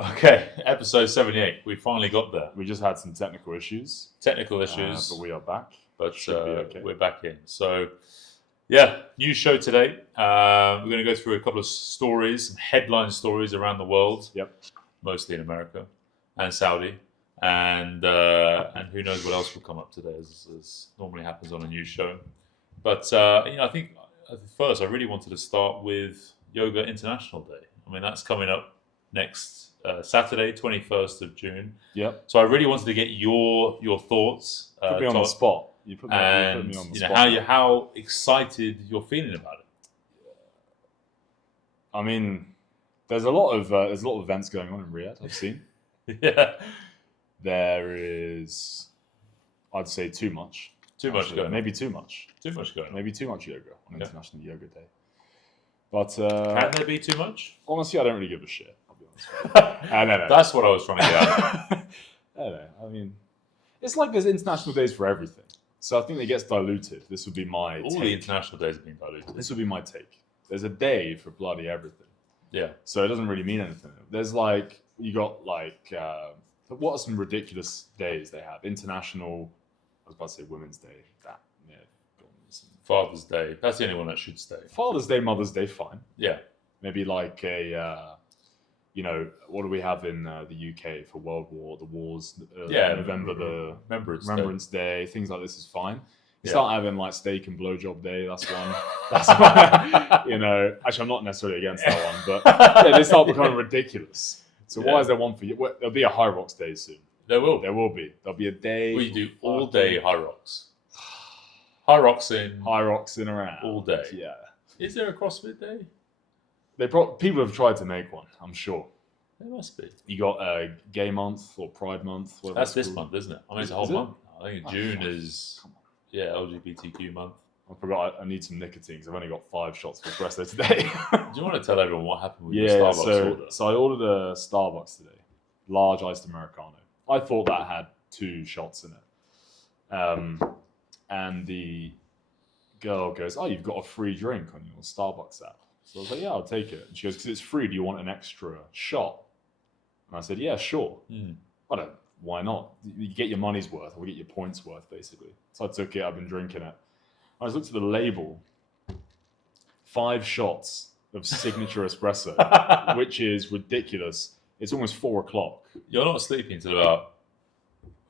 Okay, episode 78. We finally got there. We just had some technical issues. Technical issues. But we are back. But Should be okay. we're back in. So, yeah, new show today. We're going to go through a couple of stories, some headline stories around the world. Yep. Mostly in America and Saudi. And who knows what else will come up today, as normally happens on a news show. But, I think first I really wanted to start with Yoga International Day. I mean, that's coming up next Saturday, 21st of June. Yep. So I really wanted to get your thoughts. Put me on the spot. You put me on the spot. How excited you're feeling about it. I mean, there's a lot of events going on in Riyadh. I've seen. Yeah. There is, I'd say, too much. Too much going on. Maybe too much. Too much going on. Maybe too much yoga on International Yoga Day. But can there be too much? Honestly, I don't really give a shit. I'll be honest. No. That's what I was trying to get at. No. I mean, it's like there's international days for everything. So I think it gets diluted. This would be my All take. the international days have been diluted. This would be my take. There's a day for bloody everything. Yeah. So it doesn't really mean anything. There's like, you got like, what are some ridiculous days they have? International, I was about to say Women's Day. That, yeah. Father's Day. That's the only one that should stay. Father's Day, Mother's Day, fine. Yeah. Maybe like a, what do we have in the UK for World War, the wars? November, the Remembrance Day. Things like this is fine. You start having like Steak and Blowjob Day. That's one. That's one. Actually, I'm not necessarily against that one, but they start becoming ridiculous. So why is there one for you? Well, there'll be a High Rocks Day soon. There will. There will be. There'll be a day. We do all day High Rocks. High Rocks in around all day. Yeah. Is there a CrossFit Day? People have tried to make one. I'm sure. There must be. You got a Gay Month or Pride Month. That's this month, isn't it? I mean, it's a whole month. I think June is LGBTQ month. I forgot. I need some nicotine because I've only got 5 shots of espresso today. Do you want to tell everyone what happened with your Starbucks order? So I ordered a Starbucks today, large iced Americano. I thought that had 2 shots in it. And the girl goes, "Oh, you've got a free drink on your Starbucks app." So I was like, "Yeah, I'll take it." And she goes, "Because it's free, do you want an extra shot?" And I said, "Yeah, sure." Why not? You get your money's worth, or you get your points worth, basically. So I took it. I've been drinking it. I just looked at the label. 5 shots of signature espresso, which is ridiculous. It's almost 4 o'clock. You're not sleeping until about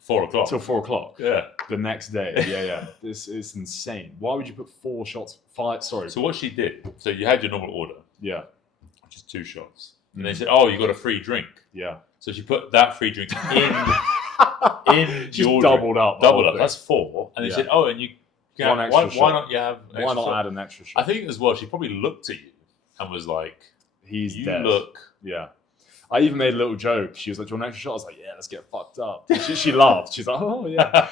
4 o'clock. Till 4 o'clock. Yeah. The next day. Yeah. This is insane. Why would you put 4 shots? 5. Sorry. So what she did? So you had your normal order. Yeah. Which is 2 shots. And they said, "Oh, you got a free drink." Yeah. So she put that free drink in She's your doubled up. That's 4. And they said, "Oh, and you can One extra shot. Why not you have Why not add an extra shot?" I think as well, she probably looked at you and was like, "He's you dead." look. Yeah. I even made a little joke. She was like, "Do you want an extra shot?" I was like, "Yeah, let's get fucked up." She laughed. She's like, "Oh yeah,"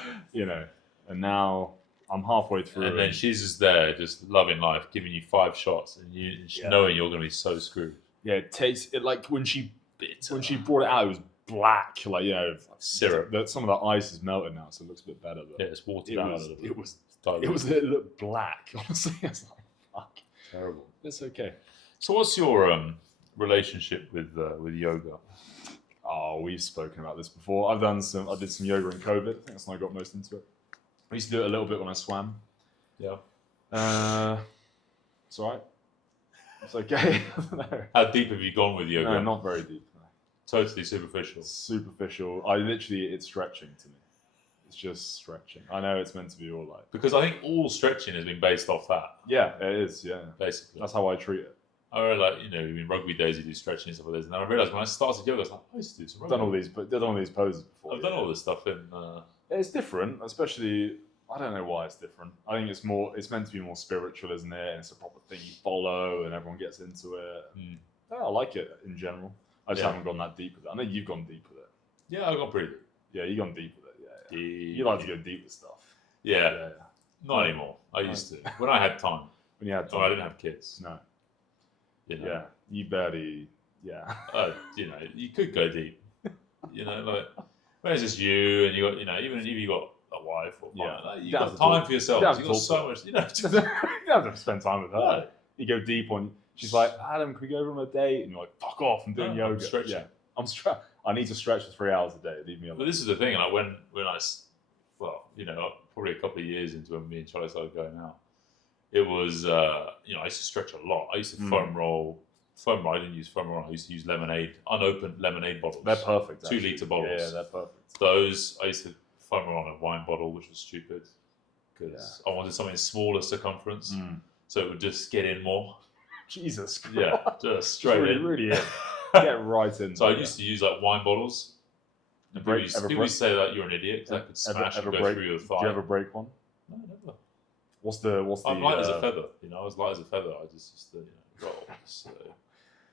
And now I'm halfway through. And then she's just there, just loving life, giving you 5 shots, and knowing you're going to be so screwed. Yeah, it tastes it like when she brought it out, it was black, like syrup. Some of the ice is melted now, so it looks a bit better. But it's watered down a little bit. It looked black. Honestly, I was like, "Fuck, terrible." It's okay. So, what's your relationship with yoga? Oh, we've spoken about this before. I did some yoga in COVID. I think that's when I got most into it. I used to do it a little bit when I swam. Yeah. It's all right. It's okay. No. How deep have you gone with yoga? No, not very deep. No. Totally superficial. Superficial. It's stretching to me. It's just stretching. I know it's meant to be all like... Because I think all stretching has been based off that. Yeah, it is, yeah. Basically. That's how I treat it. I really in rugby days you do stretching and stuff like this. And then I realised when I started yoga, I was like, I used to do some rugby. I've done all these poses before. I've done all this stuff in... It's different, especially... I don't know why it's different. I think it's meant to be more spiritual, isn't it? And it's a proper thing you follow and everyone gets into it. Yeah, I like it in general. I just haven't gone that deep with it. I know you've gone deep with it. Yeah, I've gone pretty deep. Yeah, you've gone deep with it. Yeah. Deep. You like to go deep with stuff. Yeah. Not anymore. I used to. When I had time. When you had time. I didn't have kids. No. Yeah. You barely... Yeah. You could go deep. Like, when it's just you and you got, even if you got a wife or partner, you got time for yourself. You got so much, you don't have to spend time with her. No. You go deep on. She's like, "Adam, can we go over on a date?" And you're like, "Fuck off! I'm doing yoga." I'm stretching. I need to stretch for 3 hours a day. Leave me But alone. this is the thing, like when probably a couple of years into when me and Charlie started going out, it was I used to stretch a lot. I used to foam roll. I didn't use foam roll. I used to use unopened lemonade bottles. They're perfect. 2 litre bottles. Yeah, they're perfect. Those I used to foam roll on a wine bottle, which was stupid because I wanted something smaller circumference, so it would just get in more. Jesus. Yeah, just straight in. Really in. Get right in. So I used to use like wine bottles. And people used to say that you're an idiot because that could smash and go through your thigh. Did you ever break one? No, never. What's the? I'm light as a feather. I was light as a feather. I just roll. So.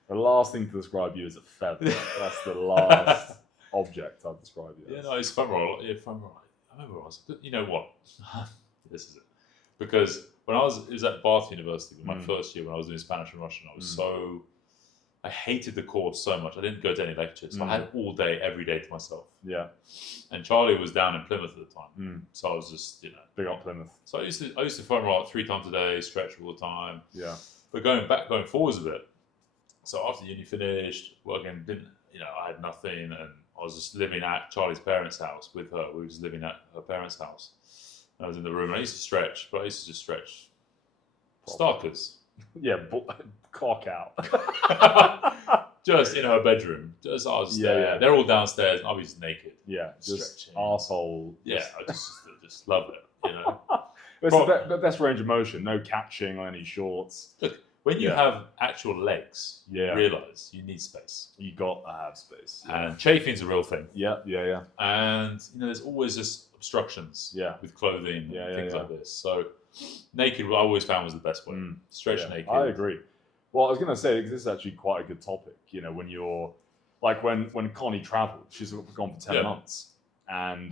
The last thing to describe you is a feather. That's the last object I'd describe you as. Yeah, no, it's foam roll. Yeah, foam roll. I remember I was. You know what? This is it. Because when it was at Bath University, my first year when I was doing Spanish and Russian, I hated the course so much. I didn't go to any lectures. So I had all day, every day to myself. Yeah. And Charlie was down in Plymouth at the time. So I was just, Big up Plymouth. So I used to foam roll 3 times a day, stretch all the time. Yeah. But going forwards a bit. So after uni finished, working, I had nothing, and I was just living at Charlie's parents' house with her. We were just living at her parents' house. And I was in the room, and I used to stretch, but I used to just stretch. Starkers. Yeah, cock out. Just in her bedroom. I was there. Yeah. They're all downstairs, and I was naked. Yeah, just arsehole. Yeah, I just love it, It's the best range of motion, no catching on any shorts. Look, when you have actual legs, you realise you need space. You got to have space. And chafing's a real thing. Yeah. And, there's always just obstructions with clothing and things like this. So naked, I always found was the best way. Stretch naked. I agree. Well, I was going to say, this is actually quite a good topic. When you're, like when Connie travelled, she's gone for 10 months. And,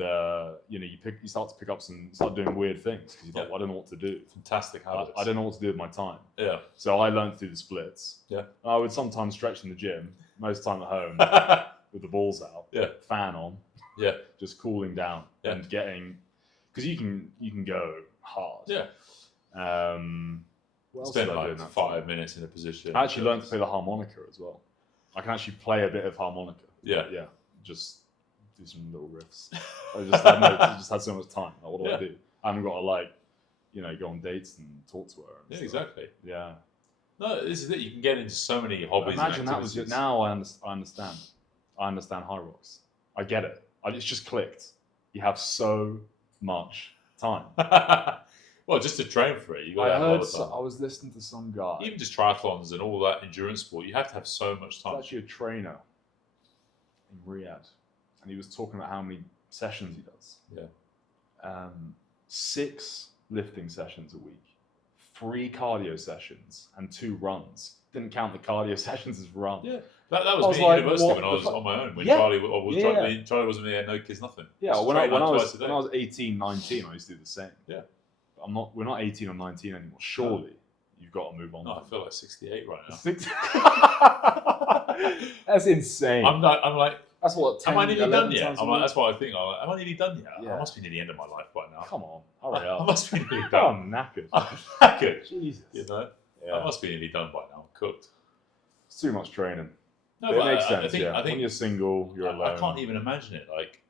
you start to pick up start doing weird things. Because you're like, well, I don't know what to do. Fantastic habits. I don't know what to do with my time. Yeah. So I learned to do the splits. Yeah. I would sometimes stretch in the gym, most time at home, with the balls out. Yeah. Fan on. Yeah. Just cooling down and getting, because you can go hard. Yeah. Spend like 5 minutes in a position. I actually learned to play the harmonica as well. I can actually play a bit of harmonica. Yeah. Yeah. Just do some little riffs. I just had so much time. Like, what do I do? I haven't got to go on dates and talk to her. And stuff. Exactly. Yeah. No, this is it. You can get into so many hobbies. Imagine that was now. I understand. I understand high rocks. I get it. It's just clicked. You have so much time. Well, just to train for it, you got to have a lot of time. I was listening to some guy. Even just triathlons and all that endurance sport, you have to have so much time. There's actually a trainer in Riyadh, and he was talking about how many sessions he does. Yeah. 6 lifting sessions a week, 3 cardio sessions, and 2 runs. Didn't count the cardio sessions as runs. Yeah. That was me at university when I was on my own. When Charlie wasn't there, no kids, nothing. Yeah, when I was 18, 19, I used to do the same. Yeah. But we're not 18 or 19 anymore. Surely you've got to move on. No, I feel like 68 right now. That's insane. I'm like, that's what. 10, am I nearly done yet? I'm like, that's what I think. Am I nearly done yet? Yeah. I must be near the end of my life by now. Come on, hurry up. I must be nearly done. I'm knackered. I'm knackered. Jesus. I must be nearly done by now. I'm cooked. It's too much training. No, it makes sense. I think when you're single, you're alone. I can't even imagine it. Like,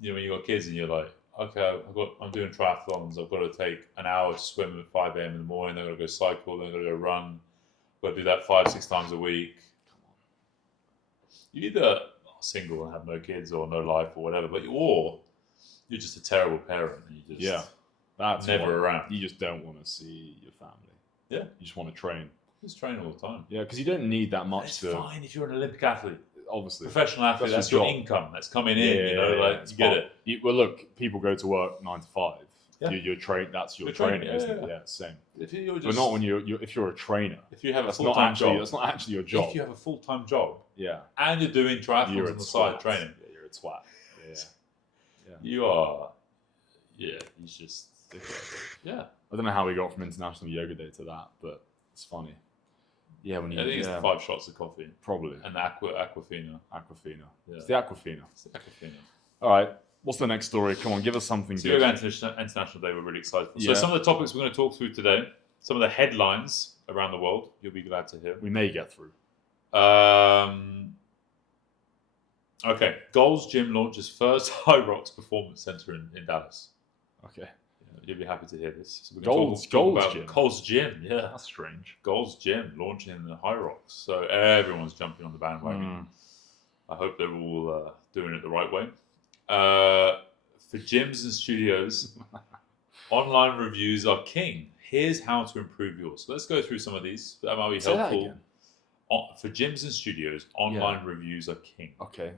when you got kids and you're like, okay, I'm doing triathlons. I've got to take an hour to swim at 5 a.m. in the morning. Then I've got to go cycle. Then I've got to go run. I've got to do that 5-6 times a week. Come on. You either single and have no kids or no life or whatever, or you're just a terrible parent and you just that's never around. You just don't want to see your family. Yeah, you just want to train. Just train all the time. Yeah, because you don't need that much. It's fine if you're an Olympic athlete. Obviously, professional athlete. That's your income. That's coming in. You get it. Well, look, people go to work 9 to 5. Yeah. You're trained. That's your training, isn't it? Yeah, same. If you're but not when if you're a trainer. If you have a full-time job, that's not actually your job. If you have a full-time job, yeah, and you're doing triathlons on the side training, you're a twat. Yeah. You are. Yeah, he's just. Yeah. I don't know how we got from International Yoga Day to that, but it's funny. Yeah, when you. I think it's the 5 shots of coffee. Probably. And the Aquafina. Aquafina. Yeah. It's the Aquafina. It's the Aquafina. All right. What's the next story? Come on, give us something good. Yoga International Day, we're really excited for. So some of the topics we're going to talk through today, some of the headlines around the world, you'll be glad to hear. We may get through. Okay, Gold's Gym launches first High Rocks Performance Center in Dallas. Okay. You'll be happy to hear this. So we're Gold's about Gym. Gold's Gym, yeah. That's strange. Gold's Gym launching the High Rocks. So everyone's jumping on the bandwagon. Mm. I hope they're all doing it the right way. For gyms and studios, online reviews are king. Here's how to improve yours. So let's go through some of these. That might be Say that helpful. again. For gyms and studios, online reviews are king. Okay.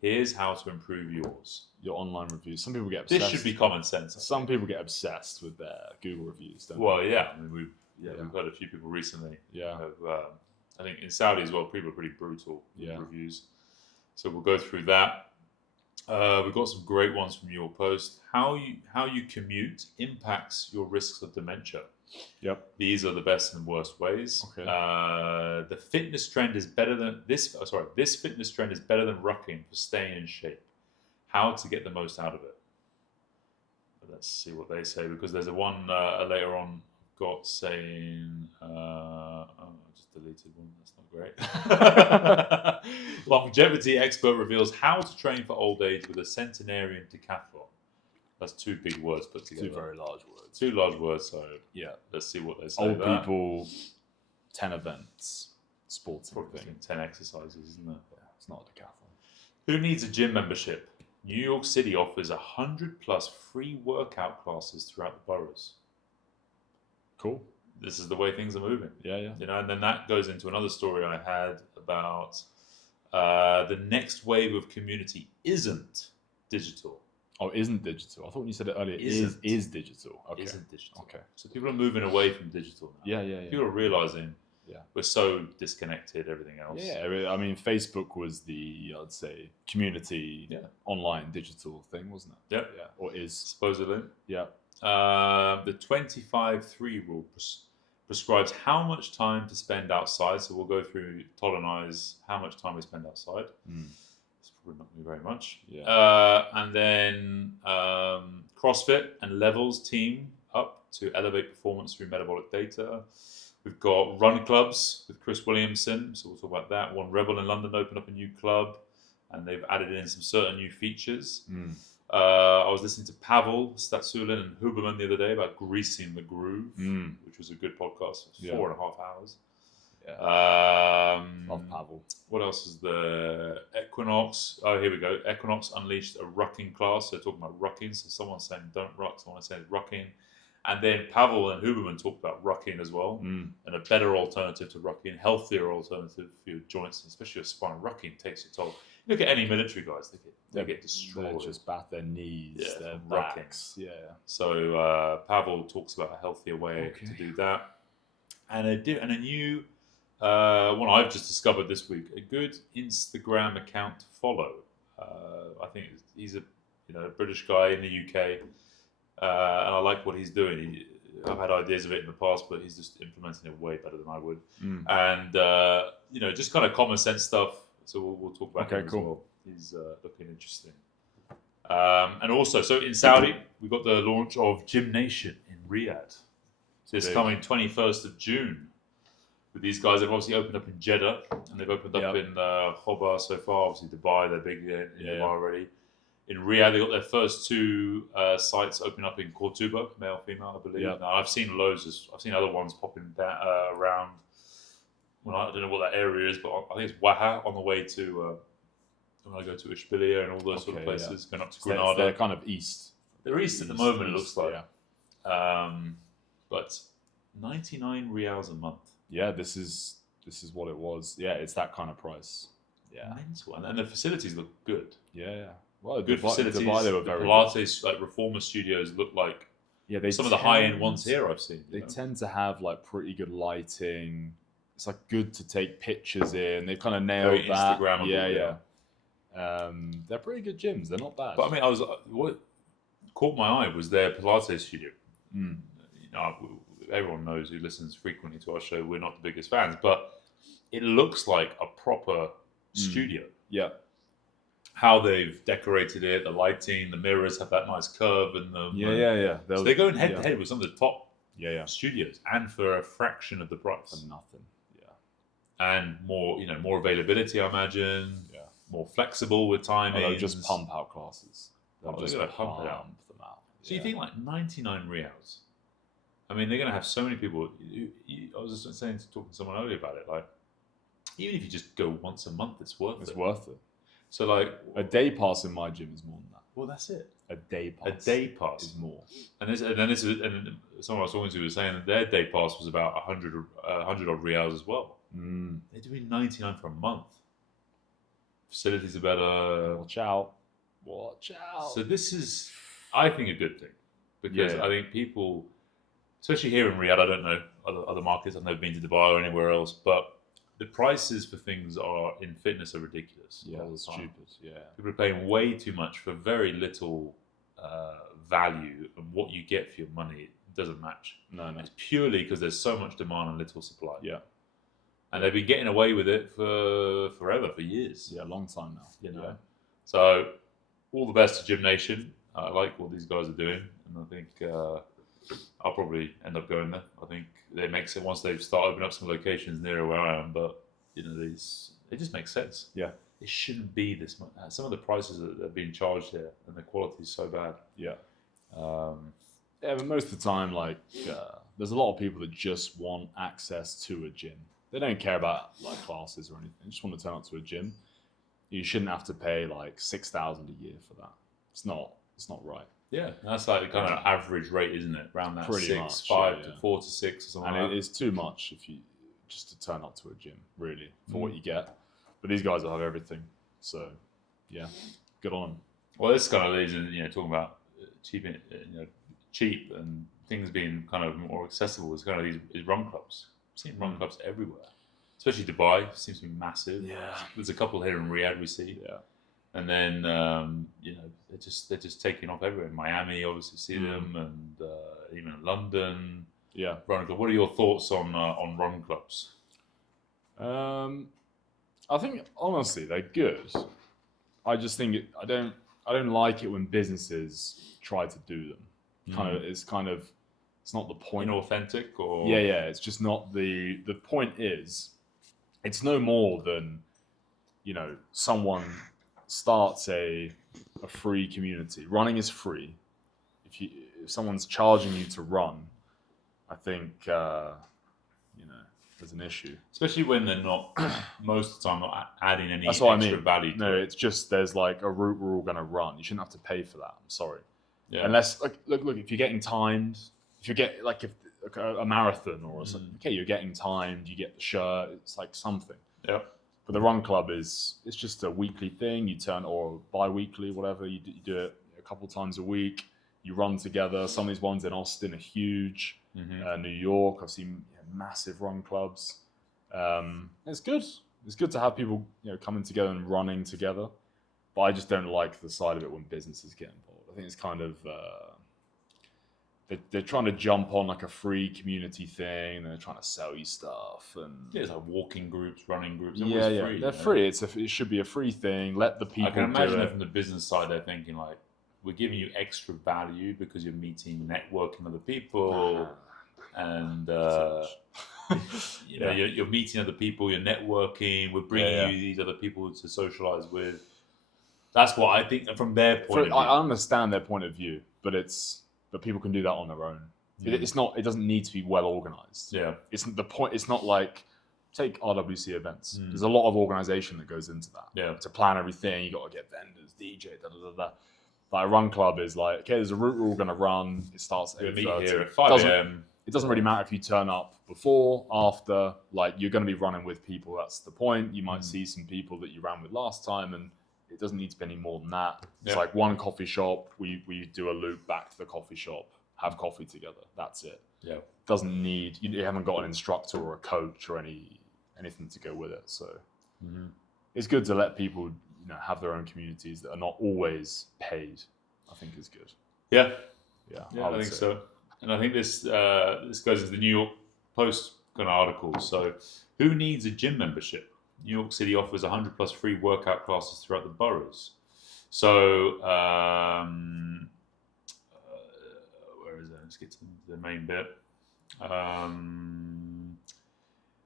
Here's how to improve yours. Your online reviews. Some people get obsessed. This should be common sense. Some people get obsessed with their Google reviews, don't Well, yeah. I mean, Yeah. we've heard a few people recently. they? Yeah. I think in Saudi as well, people are pretty brutal with Yeah. reviews. So we'll go through that. We've got some great ones from your post. How you commute impacts your risks of dementia. Yep. These are the best and worst ways. Okay. The fitness trend is better than this. This fitness trend is better than rucking for staying in shape. How to get the most out of it. Let's see what they say, because there's a one later on got saying. I just deleted one. That's not great. Longevity expert reveals how to train for old age with a centenarian decathlon. That's two big words put together. Two very large words. Two large words. So Yeah. let's see what they say. Old about people, 10 events, sporting Probably thing. 10 exercises, isn't it? Yeah, it's not a decathlon. Who needs a gym membership? New York City offers 100+ free workout classes throughout the boroughs. Cool. This is the way things are moving. Yeah. And then that goes into another story I had about the next wave of community isn't digital. Oh, isn't digital. I thought when you said it earlier, Isn't. is digital. Okay. Isn't digital. Okay. So people are moving away from digital now. Yeah. People are realizing Yeah. we're so disconnected, everything else. Yeah, I mean, Facebook was the, I'd say, community, online digital thing, wasn't it? Yep. Yeah, or is. Supposedly. Yeah. The 25-3 rule prescribes how much time to spend outside. So we'll go through Todd and I's how much time we spend outside. It's probably not going to be very much. Yeah. And then CrossFit and Levels team up to elevate performance through metabolic data. We've got run clubs with Chris Williamson, so we'll talk about that. One Rebel in London opened up a new club, and they've added in some certain new features. I was listening to Pavel Tsatsouline and Huberman the other day about greasing the groove, which was a good podcast. 4.5 hours. Yeah. Love Pavel. What else is the Equinox? Oh, here we go. Equinox unleashed a rucking class. So talking about rucking. So someone's saying don't ruck, someone's saying rucking. And then Pavel and Huberman talked about rucking as well, and a better alternative to rucking, healthier alternative for your joints, especially your spine. Rucking takes its toll. Look at any military guys; they get destroyed. They just bat their knees, their rucking. backs. Yeah. So Pavel talks about a healthier way to do that, and a new one I've just discovered this week: a good Instagram account to follow. I think he's a British guy in the UK. And I like what he's doing. I've had ideas of it in the past, but he's just implementing it way better than I would. And just kind of common sense stuff. So we'll talk about him as well. He's looking interesting. And also, so in Saudi, we got the launch of Gym Nation in Riyadh. So it's coming 21st of June. With these guys, they've obviously opened up in Jeddah, and they've opened up in Khobar so far. Obviously, Dubai, they're big in Dubai already. In Riyadh, they got their first two sites open up in Cordoba, male, female, I believe. Now, I've seen loads. I've seen other ones popping around. Well, I don't know what that area is, but I think it's Waha on the way to when I go to Ishbiliya and all those sort of places, going up to Granada. They're kind of east. They're east at the moment, it looks like. But 99 riyals a month. Yeah, this is what it was. Yeah, it's that kind of price. Yeah, mental, and the facilities look good. Yeah. Well, good facilities. Dubai, they were very Pilates, like reformer studios, look like some of the high-end ones here I've seen. They tend to have like pretty good lighting. It's like good to take pictures in. They've kind of nailed very that. Instagrammable. Yeah. They're pretty good gyms. They're not bad. But I mean, what caught my eye was their Pilates studio. Everyone knows who listens frequently to our show. We're not the biggest fans, but it looks like a proper studio. Yeah. How they've decorated it, the lighting, the mirrors have that nice curve, and yeah. So they're going head to head with some of the top studios, and for a fraction of the price, for nothing. And more availability, I imagine. more flexible with timing. They'll just pump out classes. They'll they're just gonna pump pump it out. them out. So you think like 99 reals? I mean, they're going to have so many people. I was just talking to someone earlier about it. Like, even if you just go once a month, it's worth it. It's worth it. So, like, a day pass in my gym is more than that. Well, that's it. A day pass. A day pass is more. And someone I was talking to was saying that their day pass was about 100 odd reals as well. They're doing 99 for a month. Facilities are better. Watch out. So this is, I think, a good thing because I think people, especially here in Riyadh, I don't know other markets. I've never been to Dubai or anywhere else, but the prices for things in fitness are ridiculous. Yeah, all the time. stupid. Yeah, people are paying way too much for very little value, and what you get for your money doesn't match. No. It's purely because there's so much demand and little supply. Yeah, and they've been getting away with it for forever, for years. Yeah, a long time now. You know, so all the best to Gym Nation. I like what these guys are doing, and I think I'll probably end up going there. I think it makes it once they start opening up some locations nearer where I am. But you know, it just makes sense. Yeah, it shouldn't be this much. Some of the prices that are being charged here, and the quality is so bad. Yeah, yeah, but most of the time, like, there's a lot of people that just want access to a gym. They don't care about like classes or anything. They just want to turn up to a gym. You shouldn't have to pay like 6,000 a year for that. It's not right. Yeah, that's like the kind of average rate, isn't it? Around that Pretty 6, much, 5 to 4 to 6 or something. And like that. it is too much if you just to turn up to a gym, really, for what you get. But these guys will have everything. So, yeah, good on them. Well, this kind of leads in, talking about cheap and things being kind of more accessible. Is kind of these run clubs. I've seen run clubs everywhere, especially Dubai seems to be massive. Yeah, there's a couple here in Riyadh we see. Yeah, and then they're just taking off everywhere. In Miami, obviously, see them, and even in London. Yeah, run club. What are your thoughts on run clubs? I think honestly they're good. I just think I don't like it when businesses try to do them. It's not the point. Inauthentic or yeah, it's just not the point is it's no more than someone starts a free community. Running is free. If someone's charging you to run, I think there's an issue. Especially when they're not most of the time not adding any value. No, it's just there's like a route we're all going to run. You shouldn't have to pay for that. I'm sorry. Yeah. Unless look, if you're getting timed, if you get if a marathon or something, okay, you're getting timed, you get the shirt, it's like something. Yeah. But the run club it's just a weekly thing. You turn or bi-weekly, whatever. You do it a couple times a week. You run together. Some of these ones in Austin are huge. New York, I've seen massive run clubs. It's good. It's good to have people coming together and running together. But I just don't like the side of it when businesses get involved. I think it's kind of they're trying to jump on like a free community thing. And they're trying to sell you stuff and it's like walking groups, running groups. Free, they're free. It should be a free thing. Let the people. I can imagine do it. From the business side, they're thinking like, we're giving you extra value because you're meeting, networking other people, and you're meeting other people, you're networking. We're bringing you these other people to socialize with. That's what I think from their point of view. I understand their point of view, but people can do that on their own. It's not. It doesn't need to be well organized. Yeah, it's the point. It's not like take RWC events. There's a lot of organization that goes into that. Yeah, to plan everything, you got to get vendors, DJ, da. Like a run club is like, okay, there's a route we're all going to run. It starts at 8:30. Meet here at 5 a.m. It doesn't really matter if you turn up before, after. Like you're going to be running with people. That's the point. You might see some people that you ran with last time, and it doesn't need to be any more than that. It's like one coffee shop. We do a loop back to the coffee shop, have coffee together. That's it. Yeah, doesn't need. You haven't got an instructor or a coach or anything to go with it. So it's good to let people have their own communities that are not always paid. I think is good. Yeah, I think so. And I think this goes into the New York Post kind of article. So, who needs a gym membership? New York City offers 100 plus free workout classes throughout the boroughs. So, where is it? Let's get to the main bit.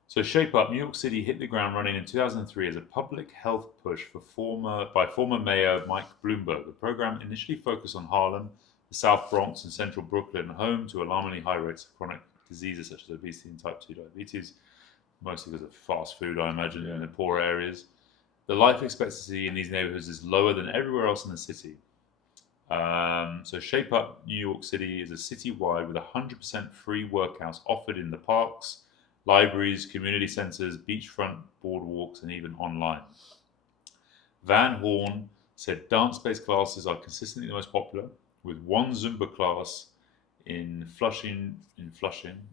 So Shape Up, New York City hit the ground running in 2003 as a public health push by former Mayor Mike Bloomberg. The program initially focused on Harlem, the South Bronx, and central Brooklyn, home to alarmingly high rates of chronic diseases such as obesity and type 2 diabetes, mostly because of fast food, I imagine, in the poor areas. The life expectancy in these neighborhoods is lower than everywhere else in the city. So Shape Up New York City is a citywide with 100% free workouts offered in the parks, libraries, community centers, beachfront boardwalks, and even online. Van Horn said dance-based classes are consistently the most popular, with one Zumba class in Flushing,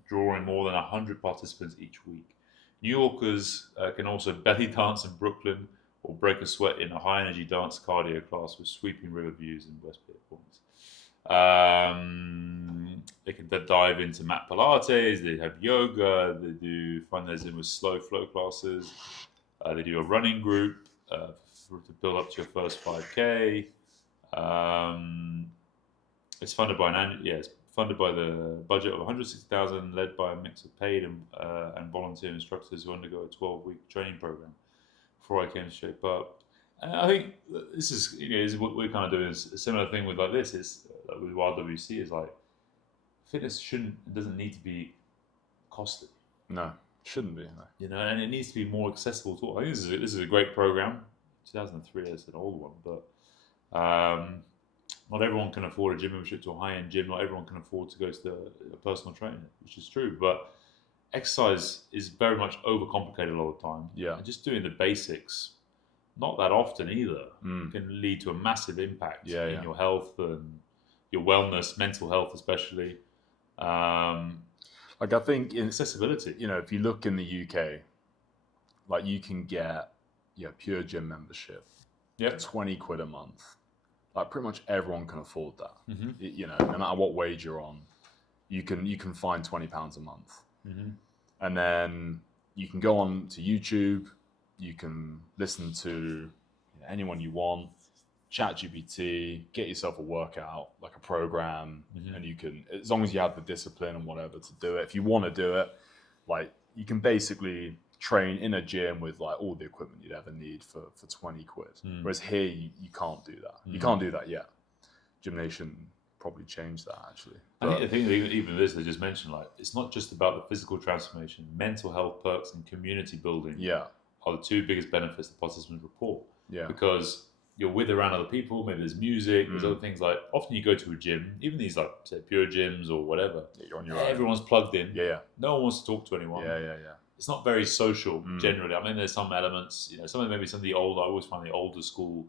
drawing more than 100 participants each week. New Yorkers can also belly dance in Brooklyn or break a sweat in a high-energy dance cardio class with sweeping river views in West Point. They can dive into mat Pilates. They have yoga. They do find those in with slow flow classes. They do a running group to build up to your first 5K. It's funded by it's funded by the budget of $160,000, led by a mix of paid and volunteer instructors who undergo a 12-week training program. Before I came to Shape Up, and I think this is is what we're kind of doing. Is a similar thing with like this is with YWC is like fitness doesn't need to be costly. No, shouldn't be. No. And it needs to be more accessible to all. I think this is a great program. 2003 is an old one, but not everyone can afford a gym membership to a high-end gym. Not everyone can afford to go to a personal trainer, which is true. But exercise is very much overcomplicated a lot of the time. Yeah. And just doing the basics, not that often either, can lead to a massive impact in your health and your wellness, mental health especially. Like I think in accessibility. If you look in the UK, like you can get pure gym membership, 20 quid a month. Like pretty much everyone can afford that. Mm-hmm. No matter what wage you're on, you can find £20 a month. Mm-hmm. And then you can go on to YouTube, you can listen to anyone you want, ChatGPT, get yourself a workout, like a program, and you can, as long as you have the discipline and whatever to do it, if you want to do it, like you can basically train in a gym with like all the equipment you'd ever need for 20 quid. Whereas here, you can't do that. You can't do that yet. Gymnation probably change that actually. I think even this they just mentioned, like it's not just about the physical transformation, mental health perks and community building are the two biggest benefits the participants report. Because you're with around other people, maybe there's music, there's other things. Like often you go to a gym, even these like say pure gyms or whatever, you're on your own. Everyone's plugged in. No one wants to talk to anyone. It's not very social generally. I mean, there's some elements, some of the older, I always find the older school,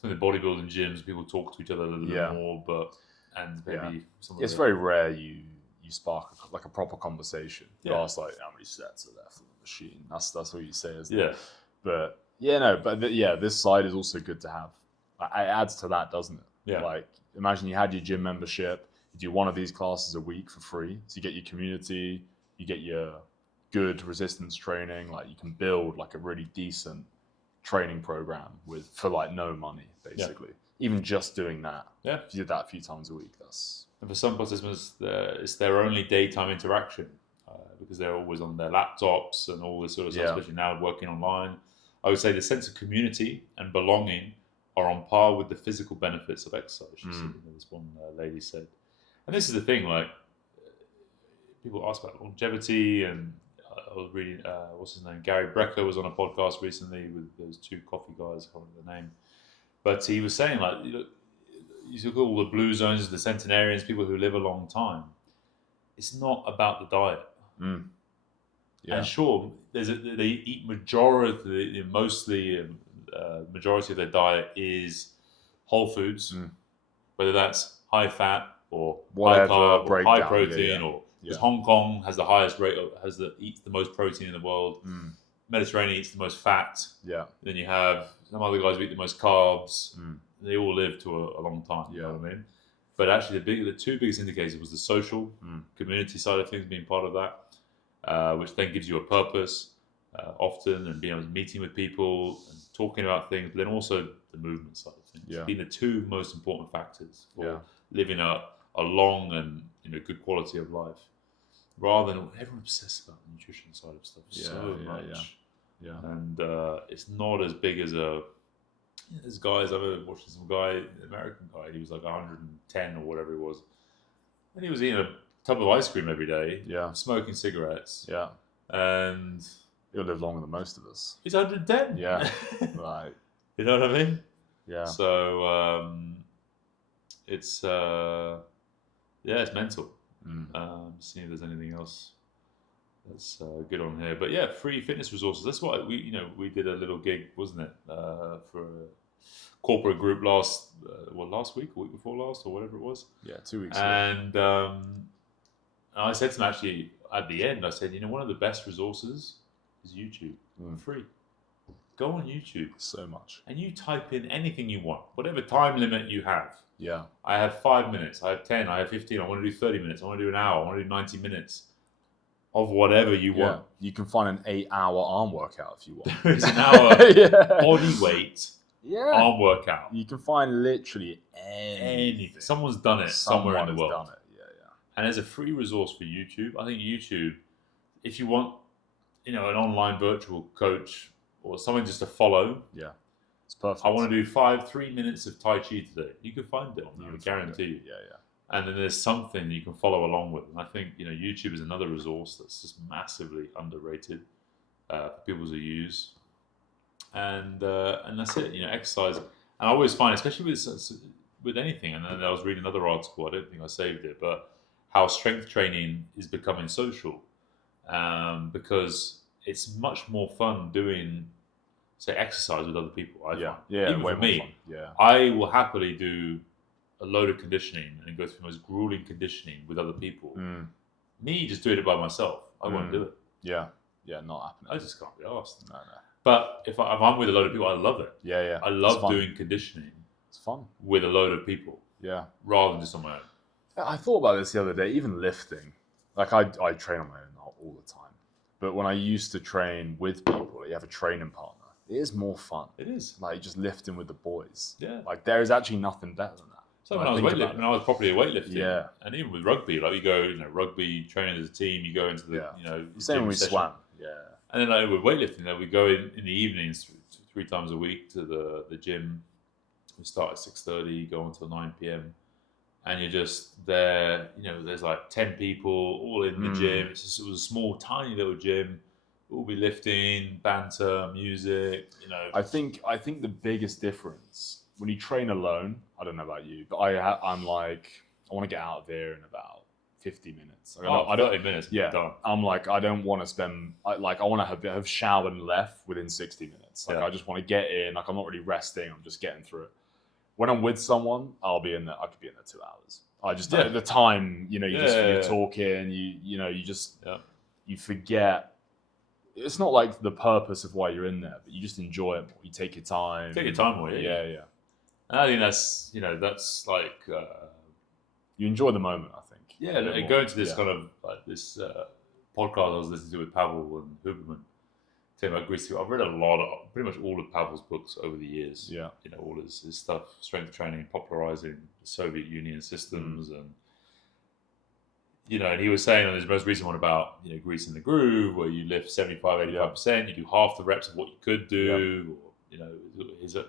some of the bodybuilding gyms, people talk to each other a little bit more, and maybe it's very rare you spark like a proper conversation. You ask like how many sets are left on the machine. That's what you say, isn't it? But this side is also good to have. It adds to that, doesn't it? Like imagine you had your gym membership, you do one of these classes a week for free, so you get your community, you get your good resistance training, like you can build like a really decent training program for like no money basically. Even just doing that, if you did that a few times a week, and for some participants it's their only daytime interaction because they're always on their laptops and all this sort of stuff, especially now working online. I would say the sense of community and belonging are on par with the physical benefits of exercise. This one lady said, and this is the thing, like people ask about longevity, and I was reading, what's his name? Gary Brecker was on a podcast recently with those two coffee guys, I can't remember the name. But he was saying, like, you look at all the blue zones, the centenarians, people who live a long time. It's not about the diet. And sure, they eat majority of their diet is whole foods, whether that's high fat or high carb or high protein, or because Hong Kong has the highest rate eats the most protein in the world. Mediterranean eats the most fat. Then you have some other guys who eat the most carbs. They all live to a long time. You know what I mean? But actually, the two biggest indicators was the social community side of things, being part of that, which then gives you a purpose often, and being able to meeting with people and talking about things. But then also the movement side of things, being the two most important factors for living a long and good quality of life. rather than everyone obsessed about the nutrition side of stuff so Yeah, much. yeah. And it's not as big as a. There's guys, I remember watching some guy, an American guy, he was like 110 or whatever he was. And he was eating a tub of ice cream every day, Yeah. smoking cigarettes. Yeah. And You'll live longer than most of us. he's 110. Yeah. Right. You know what I mean? Yeah. So it's it's mental. Seeing if there's anything else that's good on here. But yeah, free fitness resources. That's what we did a little gig, wasn't it, for a corporate group last week, or week before last, or whatever it was. Yeah, 2 weeks ago. And I said to them actually at the end, I said, one of the best resources is YouTube, free. Go on YouTube. So much. And you type in anything you want, whatever time limit you have. Yeah. I have 5 minutes, I have 10, I have 15, I want to do 30 minutes, I want to do an hour, I want to do 90 minutes of whatever you want. You can find an 8-hour arm workout if you want. There is an hour body weight arm workout. You can find literally anything. Someone's done it somewhere in the world. Done it. Yeah. And there's a free resource for YouTube. I think YouTube, if you want, an online virtual coach or someone just to follow. Yeah. It's perfect. I want to do 3 minutes of Tai Chi today. You can find it on there, I guarantee you. Yeah. And then there's something you can follow along with. And I think, YouTube is another resource that's just massively underrated for people to use. And that's it, exercise. And I always find, especially with anything, and then I was reading another article, I don't think I saved it, but how strength training is becoming social. Because it's much more fun doing, say, exercise with other people. I find. Even way for more me, fun. Yeah. I will happily do a load of conditioning and go through the most grueling conditioning with other people. Me just doing it by myself, I won't do it. Yeah, not happening. I just can't be asked. No. But if I'm with a load of people, I love it. Yeah. I love doing conditioning. It's fun with a load of people. Yeah, rather than just on my own. I thought about this the other day. Even lifting, like I train on my own all the time. But when I used to train with people, you have a training partner. It is more fun. It is like just lifting with the boys. Yeah, like there is actually nothing better than that. So when I was weightlifting, when I was properly weightlifting, and even with rugby, like you go, rugby training as a team, you go into the, same when we swam, and then like with weightlifting, we go in the evenings 3 times a week to the gym. We start at 6:30, go until 9 p.m. And you're just there. There's like 10 people all in the gym. It was a small, tiny little gym. We'll be lifting, banter, music. I think the biggest difference when you train alone, I don't know about you, but I'm like, I want to get out of here in about 50 minutes. 30 minutes. Yeah. Done. I'm like, I don't want to spend, I want to have showered and left within 60 minutes. Like, I just want to get in. Like, I'm not really resting. I'm just getting through it. When I'm with someone, I'll be in there. I could be in there 2 hours. I just, at the time, you're talking, you forget. It's not like the purpose of why you're in there, but you just enjoy it more. You take your time. Take your time more. Yeah. And I think that's like you enjoy the moment. I think. Yeah, going to this kind of like this podcast I was listening to with Pavel and Huberman, talking about Greece. I've read pretty much all of Pavel's books over the years. Yeah, all his stuff, strength training, popularizing the Soviet Union systems, and and he was saying on his most recent one about Grease in the Groove, where you lift 75-85%, you do half the reps of what you could do, or the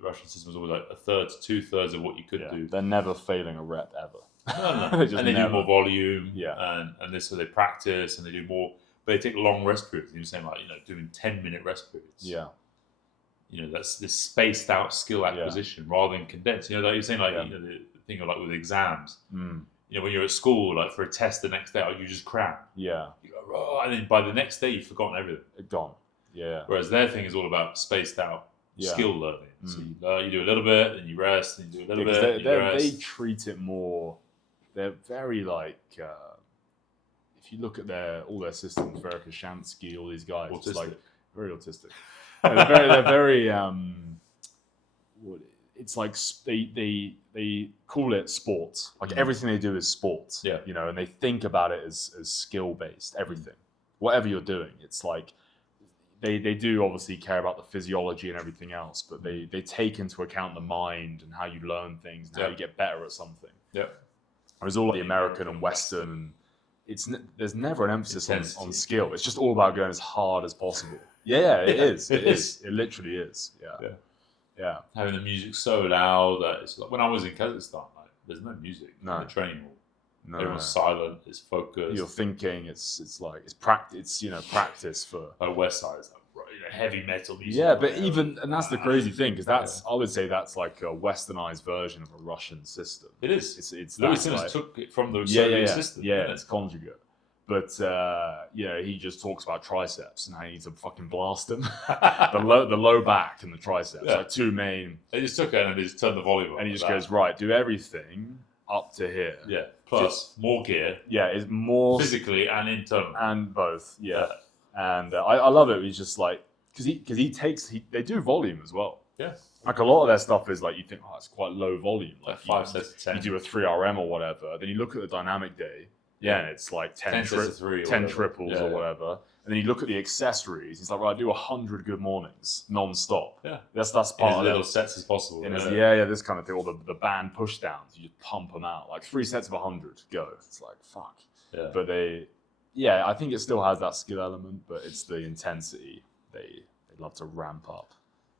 Russian system was always like 1/3 to 2/3 of what you could do. They're never failing a rep ever. No. And they do more volume. Yeah. And this, so they practice and they do more, but they take long rest periods. He was saying like, doing 10-minute rest periods. Yeah. That's this spaced out skill acquisition rather than condensed. Like you're saying, like, the thing of like with exams. When you're at school, like for a test the next day, you just cram. Yeah. You go, oh, and then by the next day, you've forgotten everything. Gone. Yeah. Whereas their thing is all about spaced out skill learning. So you do a little bit, then you rest, then you do a little bit, They treat it more. They're very like, if you look at all their systems, Vera Kashansky, all these guys, autistic. It's like very autistic. they're very. It's like they call it sports. Like everything they do is sports. Yeah. And they think about it as skill based. Everything, whatever you're doing, it's like they do obviously care about the physiology and everything else, but they take into account the mind and how you learn things and how you get better at something. Yeah. Whereas all the American and Western, there's never an emphasis on Intensity. skill. It's just all about going as hard as possible. Yeah, it is. It is. It literally is. Yeah. Yeah. Having the music so loud that it's like when I was in Kazakhstan, like there's no music No. in the training hall. No, Everyone's silent. It's focused. You're thinking. It's like it's practice. It's practice for. West Side is like heavy metal music. Yeah, but and that's the crazy thing because I would say that's like a westernized version of a Russian system. It is. It's Louis that, Simmons like, took it from the Soviet system. Yeah, it's conjugate. But he just talks about triceps and how you need to fucking blast them. the low back and the triceps, like two main. They just took it and they just turned the volume up. And he just goes, right, do everything up to here. Yeah, plus more gear. Yeah, it's more physically and internally. And both, yeah. And I love it. He's just like, because they do volume as well. Yeah. Like a lot of their stuff is like, you think, it's quite low volume. Like 5 sets of 10. You do a 3RM or whatever. Then you look at the dynamic day. Yeah, and it's like 10 triples or whatever. And then you look at the accessories. It's like, right, I do 100 good mornings non-stop. Yeah. That's part in as of little sets as possible. This kind of thing. Or the band push downs. You just pump them out. Like 3 sets of 100, go. It's like, fuck. Yeah. But I think it still has that skill element, but it's the intensity they love to ramp up.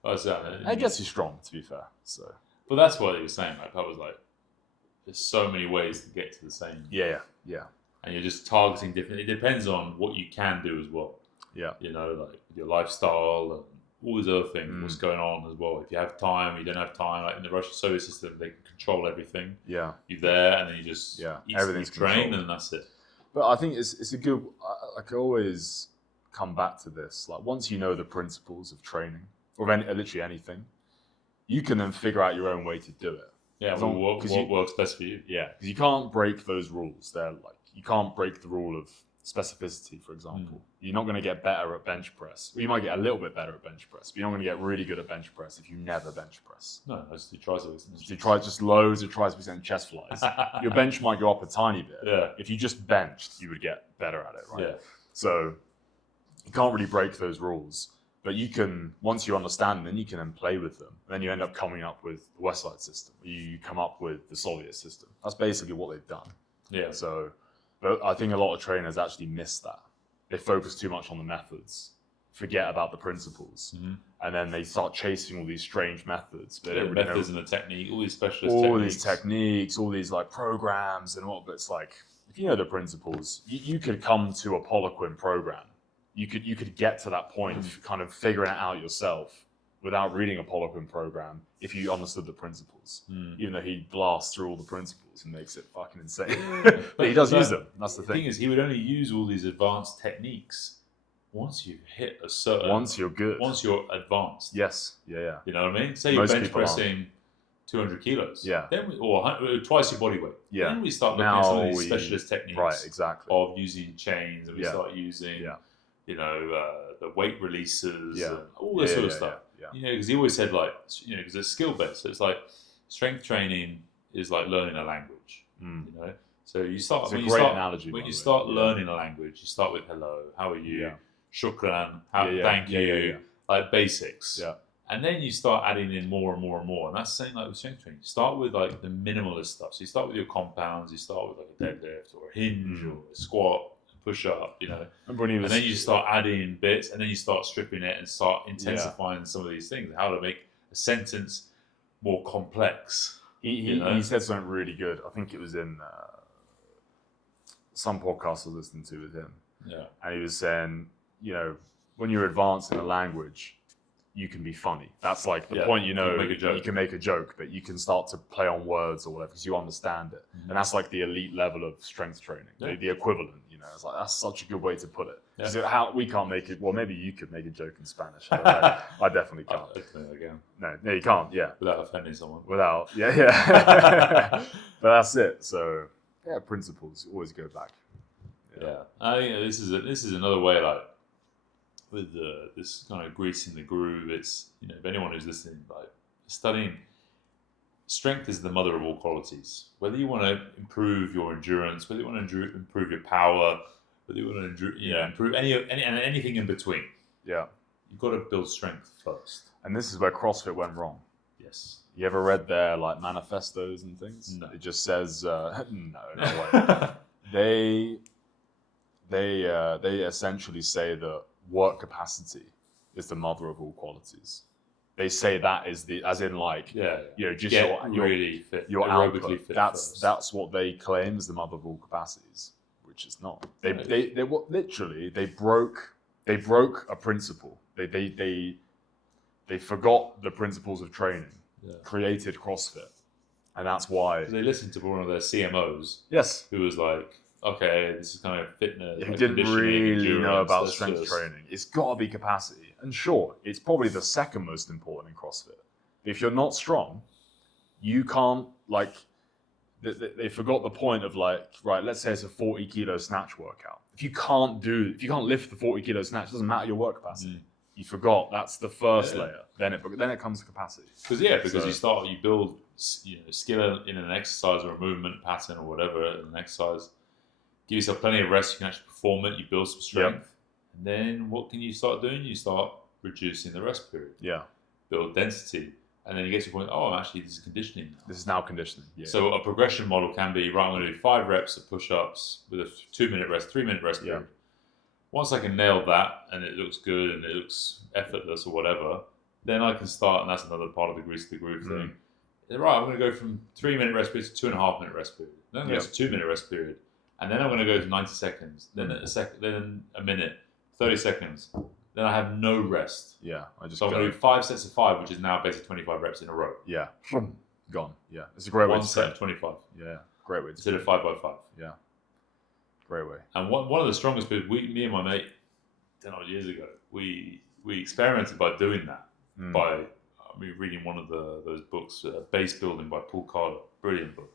I guess you're strong, to be fair. So. But that's what he was saying. Like, I was like, there's so many ways to get to the same. Yeah. And you're just targeting different. It depends on what you can do as well. Yeah. Like your lifestyle and all these other things, what's going on as well. If you have time, you don't have time. Like in the Russian Soviet system, they can control everything. Yeah. You're there, and then you just everything's trained, and that's it. But I think it's a good. I can always come back to this. Like once you know the principles of training or literally anything, you can then figure out your own way to do it. Yeah, what works best for you? Yeah, because you can't break those rules. They're like you can't break the rule of specificity, for example. You're not going to get better at bench press. Well, you might get a little bit better at bench press, but you're not going to get really good at bench press if you never bench press. No, just do triceps. You try just loads of triceps and chest flies. Your bench might go up a tiny bit. Yeah. If you just benched, you would get better at it, right? Yeah. So you can't really break those rules. But you can, once you understand them, then you can then play with them. And then you end up coming up with the West Side system. You come up with the Soviet system. That's basically what they've done. Yeah. So, but I think a lot of trainers actually miss that. They focus too much on the methods, forget about the principles, and then they start chasing all these strange methods. But methods and the technique, all these specialist techniques, all these like programs and what. But it's like if you know the principles, you could come to a Poliquin program. You could get to that point of kind of figuring it out yourself without reading a Poliquin program if you understood the principles. Even though he blasts through all the principles and makes it fucking insane. But he does use them. That's the thing. The thing is, he would only use all these advanced techniques once you hit a certain... Once you're good. Once you're advanced. Yes. Yeah. You know what I mean? Say you're bench pressing 200 kilos. Yeah. Then or twice your body weight. Yeah. Then we start looking at some of these specialist techniques. Right, exactly. Of using chains, and we start using... the weight releases, and all this sort of stuff. Yeah. Because he always said because it's skill based. So it's like strength training is like learning a language. So you start when you start learning a language. You start with hello, how are you, shukran, thank you, like basics. Yeah. And then you start adding in more and more and more. And that's the same like with strength training. You start with like the minimalist stuff. So you start with your compounds. You start with like a deadlift or a hinge or a squat. Push up, and then you start adding bits, and then you start stripping it and start intensifying some of these things. How to make a sentence more complex. He said something really good. I think it was in some podcast I was listening to with him. Yeah, and he was saying, when you're advanced in a language, you can be funny. That's like the point. You can make a joke, but you can start to play on words or whatever because you understand it, and that's like the elite level of strength training, the equivalent. It's like that's such a good way to put it. Yeah. How we can't make it. Well, maybe you could make a joke in Spanish. I definitely can't. No, you can't. Yeah, without offending someone. Without, But that's it. So principles always go back. Yeah. I think this is another way, like with this kind of greasing the groove. It's if anyone who's listening, like studying. Strength is the mother of all qualities. Whether you want to improve your endurance, whether you want to improve your power, whether you want to improve anything in between. Yeah, you've got to build strength first. And this is where CrossFit went wrong. Yes. You ever read their manifestos and things? No. It just says no way. they essentially say that work capacity is the mother of all qualities. They say that is just Get your really fit, your aerobically output. fit. That's what they claim is the mother of all capacities, which is not. They literally they broke a principle. They forgot the principles of training, created CrossFit, and that's why they listened to one of their CMOs. Yes, who was like, okay, this is kind of fitness. who like didn't really endurance, know about that's strength just... training. It's got to be capacity, and sure, it's probably the second most important in CrossFit. If you're not strong, you can't like. They forgot the point of like, right, let's say it's a 40 kilo snatch workout. If you can't lift the 40 kilo snatch, it doesn't matter your work capacity. You forgot that's the first layer. Then it comes to capacity. Because you build skill in an exercise or a movement pattern or whatever in an exercise. Give yourself plenty of rest. You can actually perform it. You build some strength, and then what can you start doing? You start reducing the rest period. Yeah. Build density. And then you get to the point, actually, this is conditioning now. This is now conditioning. Yeah. So a progression model can be, right, I'm going to do 5 reps of push-ups with a 2-minute rest, 3-minute rest period. Once I can nail that and it looks good and it looks effortless or whatever, then I can start, and that's another part of the grease the groove thing. Right, I'm going to go from 3-minute rest period to 2.5-minute rest period. Then I'm going to go to 2-minute rest period. And then I'm going to go to 90 seconds, then a minute, 30 seconds. Then I have no rest. Yeah, I'm going to do 5 sets of 5, which is now basically 25 reps in a row. Yeah, gone. Yeah, it's a great way to say One set of 25. Yeah, great way to instead of 5 by 5. Yeah, great way. And one of the strongest bits, me and my mate, 10 odd years ago, we experimented by doing that by reading one of those books, Base Building by Paul Carter, brilliant book.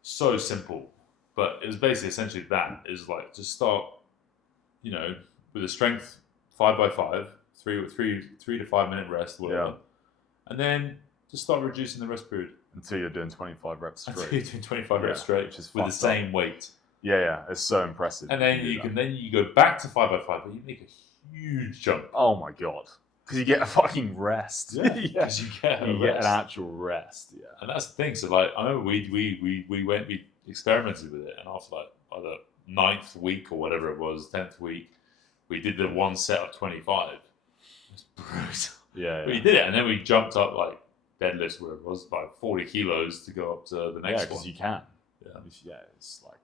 So simple, but it was basically essentially that is like just start, with a strength 5 by 5, 3 to 5 minute rest, whatever, and then just start reducing the rest period until you're doing 25 reps straight. Until you're doing 25 reps straight, which is with the same weight. Yeah, it's so impressive. And then you go back to 5 by 5, but you make a huge jump. Oh my god! Because you get a fucking rest. Because you get an actual rest. Yeah, and that's the thing. So like, I remember we experimented with it, and after like by the 9th week or whatever it was, 10th week, we did the one set of 25. It was brutal. Yeah. But you did it, and then we jumped up like deadlifts, where it was by 40 kilos to go up to the next one. because you can. Yeah, it's like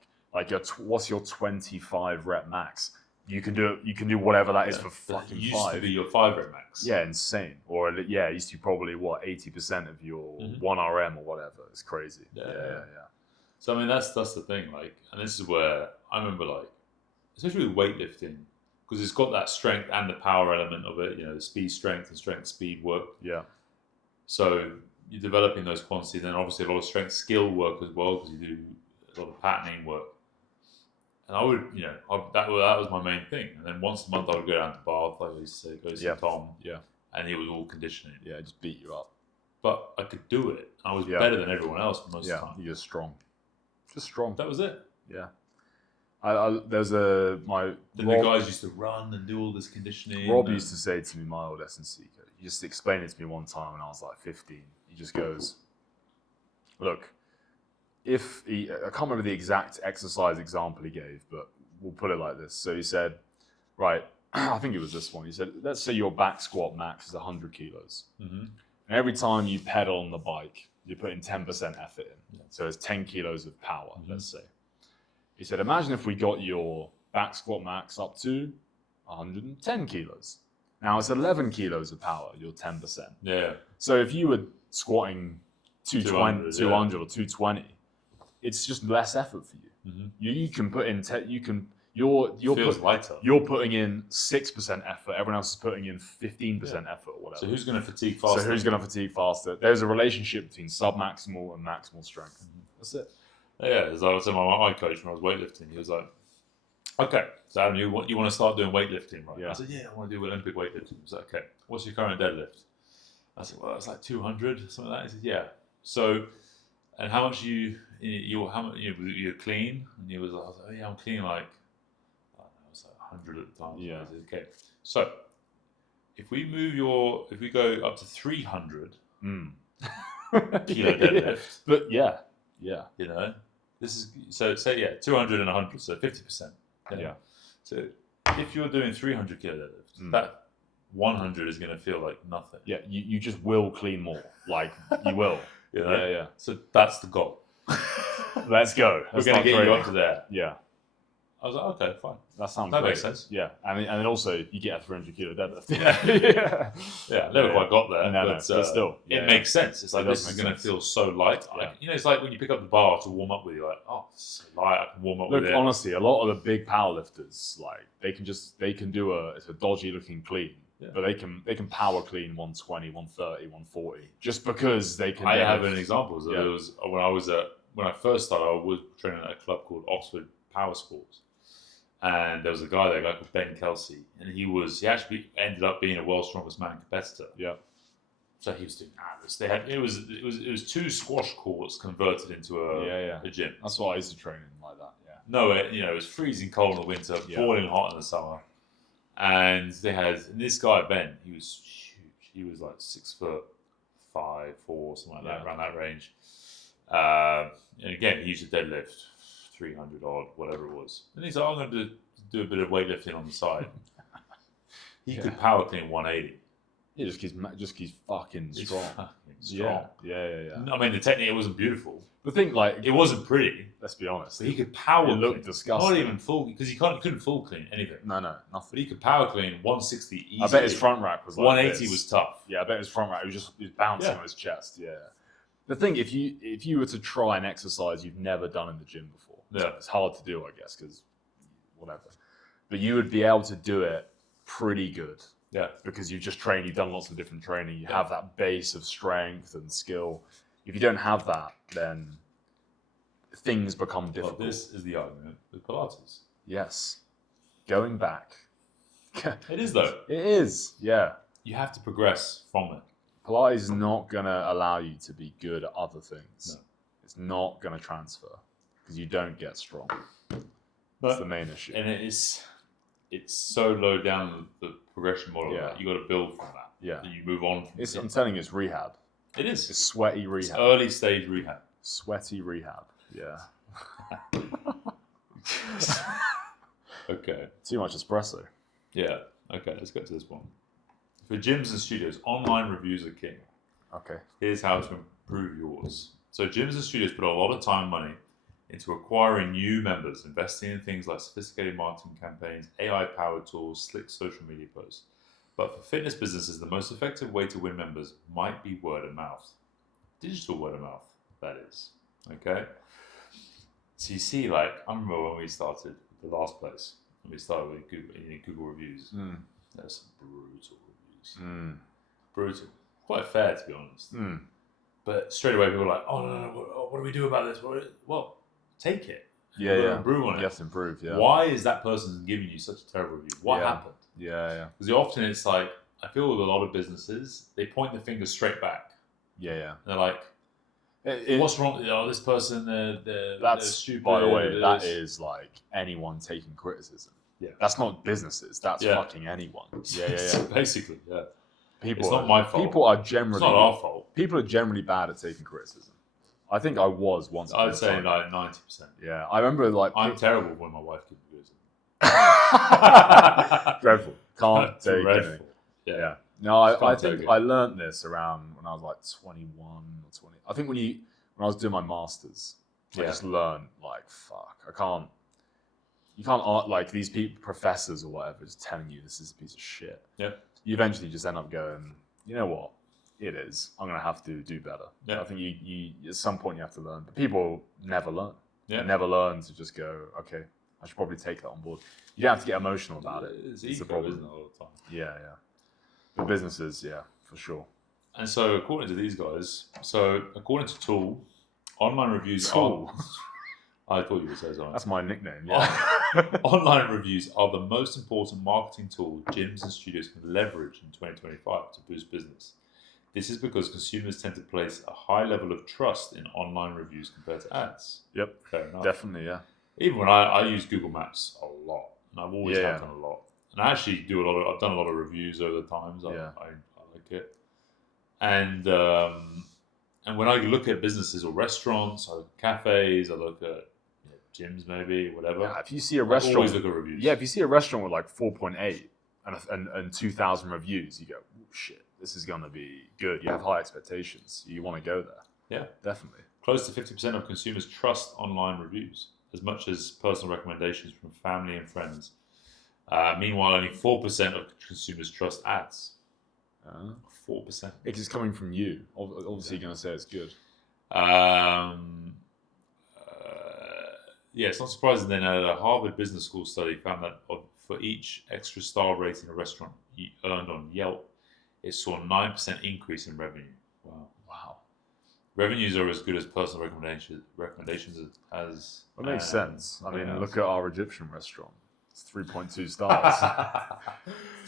what's your 25 rep max? You can do whatever that is for fucking 5. Used to be your 5 rep max. Yeah, insane. Or it used to be probably 80% of your 1 RM or whatever. It's crazy. Yeah. So I mean, that's the thing. Like, and this is where I remember, like, especially with weightlifting, because it's got that strength and the power element of it. The speed, strength, and strength, speed work. Yeah. So you're developing those quantities, and obviously a lot of strength skill work as well, because you do a lot of patterning work. And I would, that was my main thing. And then once a month I would go down to Bath, like I used to say, go see Tom. Yeah. And he was all conditioning. Yeah, just beat you up. But I could do it. I was better than everyone else most of the time. You're strong. Just strong. That was it. Yeah. There's the guys used to run and do all this conditioning. Rob used to say to me, my old S&C coach, he just explained it to me one time when I was like 15. He just goes, look, I can't remember the exact exercise example he gave, but we'll put it like this. So he said, right, I think it was this one. He said, let's say your back squat max is 100 kilos. Mm-hmm. And every time you pedal on the bike, you're putting 10% effort in. Yeah. So it's 10 kilos of power, let's say. He said, imagine if we got your back squat max up to 110 kilos. Now it's 11 kilos of power, you're 10%. Yeah. So if you were squatting 200 or 220, it's just less effort for you. Mm-hmm. You can put in, lighter. You're putting in 6% effort, everyone else is putting in 15% effort or whatever. So who's going to fatigue faster? There's a relationship between submaximal and maximal strength. Mm-hmm. That's it. Yeah, as I was saying, my coach when I was weightlifting, he was like, okay, so Adam, you want to start doing weightlifting, right? Yeah. I said, yeah, I want to do Olympic weightlifting. He was like, okay, what's your current deadlift? I said, well, it's like 200, something like that. He said, yeah. So, and how much you're clean? And I was like, oh, yeah, I'm clean like, I don't know, it's like 100 at the time. Yeah. I said, okay. So, if we go up to 300 kilo deadlift. But this is, so say, 200 and 100, so 50%. Yeah. So if you're doing 300 kilo deadlift, that 100 is going to feel like nothing. Yeah, you just will clean more. Like, you will. Yeah. So that's the goal. Let's go. We're going to get you up to there. Yeah. I was like, okay, fine. That great. Makes sense. Yeah, and then also you get a 300 kilo deadlift. Yeah, never quite got there. But still, it makes sense. It's like this is going to feel so light. Yeah. It's like when you pick up the bar to warm up with. You're like, oh, it's so light. I can warm up with it. Look, honestly, a lot of the big powerlifters, like they can do it's a dodgy looking clean, but they can power clean 120, 130, 140 just because they can. I have an example. So Yeah. It was when I first started. I was training at a club called Oxford Power Sports. And there was a guy there, a guy called Ben Kelsey, and he actually ended up being a world's strongest man competitor. Yeah. So he was doing hours. It was 2 squash courts converted into a gym. That's what I used to train in like that. Yeah. No, it was freezing cold in the winter, boiling hot in the summer, and this guy Ben, he was huge. He was like 6'5", 4, something like that, around that range. And again, he used to deadlift 300 odd, whatever it was. And he's like, I'm going to do a bit of weightlifting on the side. He could power clean 180. He just keeps fucking strong. Strong. Yeah. I mean, the technique, it wasn't beautiful. The thing, like, it wasn't pretty. Let's be honest. But he could power clean. It looked disgusting. Not even full, because he couldn't full clean anything. No, nothing. But he could power clean 160 easily. I bet his front rack was like 180 was tough. Yeah, I bet his front rack was bouncing on his chest. Yeah. The thing, if you were to try an exercise you've never done in the gym before, it's hard to do, I guess, because whatever. But you would be able to do it pretty good. Yeah. Because you've done lots of different training. You have that base of strength and skill. If you don't have that, then things become difficult. Well, this is the argument with Pilates. Yes. Going back. It is, though. It is, yeah. You have to progress from it. Pilates is not going to allow you to be good at other things. No. It's not going to transfer because you don't get strong. That's the main issue. And it's so low down the progression model that you got to build from that. Yeah. And you move on from I'm telling you, it's rehab. It is. It's sweaty rehab. It's early stage rehab. Sweaty rehab. Yeah. Okay. Too much espresso. Yeah. Okay, let's get to this one. For gyms and studios, online reviews are king. Okay. Here's how to improve yours. So gyms and studios put a lot of time and money into acquiring new members, investing in things like sophisticated marketing campaigns, AI-powered tools, slick social media posts. But for fitness businesses, the most effective way to win members might be word of mouth. Digital word of mouth, that is. Okay? So you see, I remember when we started the last place, when we started with Google reviews, there's some brutal reviews. Brutal. Quite fair, to be honest. But straight away, people were like, oh, no, what do we do about this? Well, take it. Yeah. Improve on it. You have to improve, yeah. Why is that person giving you such a terrible review? What happened? Yeah. Because often it's like, I feel with a lot of businesses, they point the finger straight back. Yeah. They're like, what's wrong? This person, they're stupid. By the way, that is like anyone taking criticism. Yeah. That's not businesses. That's fucking anyone. Yeah. Basically, yeah. It's not my fault. People are generally... It's not our fault. People are generally bad at taking criticism. I think I was once. I'd say like 90%. Yeah. I remember I'm terrible when my wife gives me criticism. Dreadful. Can't take it. Yeah. No, I think I learned this around when I was like 21 or 20. I think when I was doing my masters, I just learned fuck, you can't like these people, professors or whatever, just telling you this is a piece of shit. Yeah. You eventually just end up going, you know what, it is. I'm gonna have to do better. Yeah. I think you at some point you have to learn, but people never learn. Yeah. They never learn to just go, okay, I should probably take that on board. You don't have to get emotional about it. It's the ego, problem. isn't it, all the time? Yeah. The businesses, for sure. And so, according to these guys, according to Tool, online reviews Tool. I thought you would say something. That's my nickname. Yeah. Online reviews are the most important marketing tool gyms and studios can leverage in 2025 to boost business. This is because consumers tend to place a high level of trust in online reviews compared to ads. Yep. Fair enough. Definitely, yeah. Even when I use Google Maps a lot, and I've always have done a lot. And I actually I've done a lot of reviews over the times. I like it. And when I look at businesses or restaurants, I look at cafes, I look at gyms, maybe whatever. Yeah, if you see a Like, restaurant, always look at reviews. yeah, if you see a restaurant with like 4.8 and 2,000 reviews, you go, oh, shit, this is gonna be good. You have high expectations. You want to go there. Yeah, Definitely. close to 50% of consumers trust online reviews as much as personal recommendations from family and friends. Meanwhile, only 4% of consumers trust ads. 4%. It's coming from you. Obviously, you're gonna say it's good. Yeah, it's not surprising then a Harvard Business School study found that for each extra star rating a restaurant earned on Yelp, it saw a 9% increase in revenue. Wow. Revenues are as good as personal recommendations as... That makes sense. I mean, look at our Egyptian restaurant. It's 3.2 stars.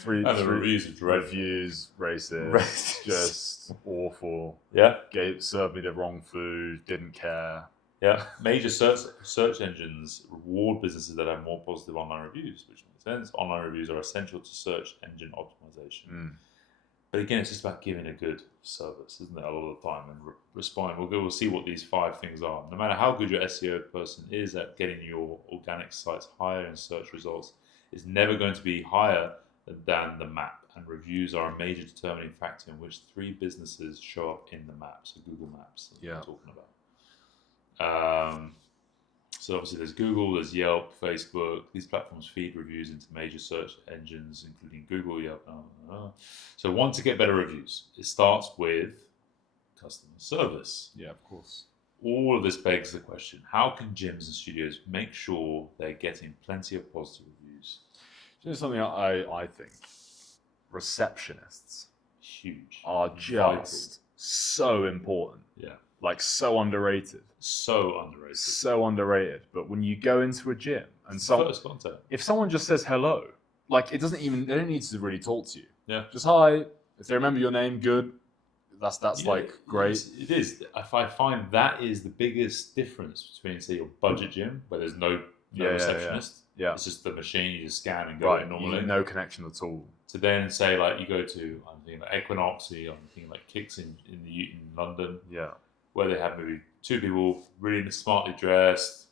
And the reviews are dreadful. Reviews, racist, just awful. Yeah. Served me the wrong food, didn't care. Yeah. Major search engines reward businesses that have more positive online reviews, which makes sense. Online reviews are essential to search engine optimization. But again, it's just about giving a good service, isn't it? A lot of the time, and responding. We'll see what these 5 things are. No matter how good your SEO person is at getting your organic sites higher in search results, it's never going to be higher than the map. And reviews are a major determining factor in which 3 businesses show up in the map. So Google Maps, that we're talking about. So obviously there's Google, there's Yelp, Facebook. These platforms feed reviews into major search engines, including Google, Yelp. So want to get better reviews? It starts with customer service. Yeah, of course. All of this begs the question, how can gyms and studios make sure they're getting plenty of positive reviews? You know something I think? Receptionists Huge. are just so important. Yeah. Like so underrated. So underrated. So underrated. But when you go into a gym and first contact. If someone just says hello, like it doesn't even, they don't need to really talk to you. Yeah. Just hi. If they remember your name, good. That's like great. It is. I find that is the biggest difference between, say, your budget gym where there's no receptionist. Yeah. It's just the machine, you just scan and go in normally. No connection at all. To then say, like, you go to, I'm thinking like Equinox, I'm thinking like Kicks in London. Yeah. Where they have maybe 2 people really smartly dressed,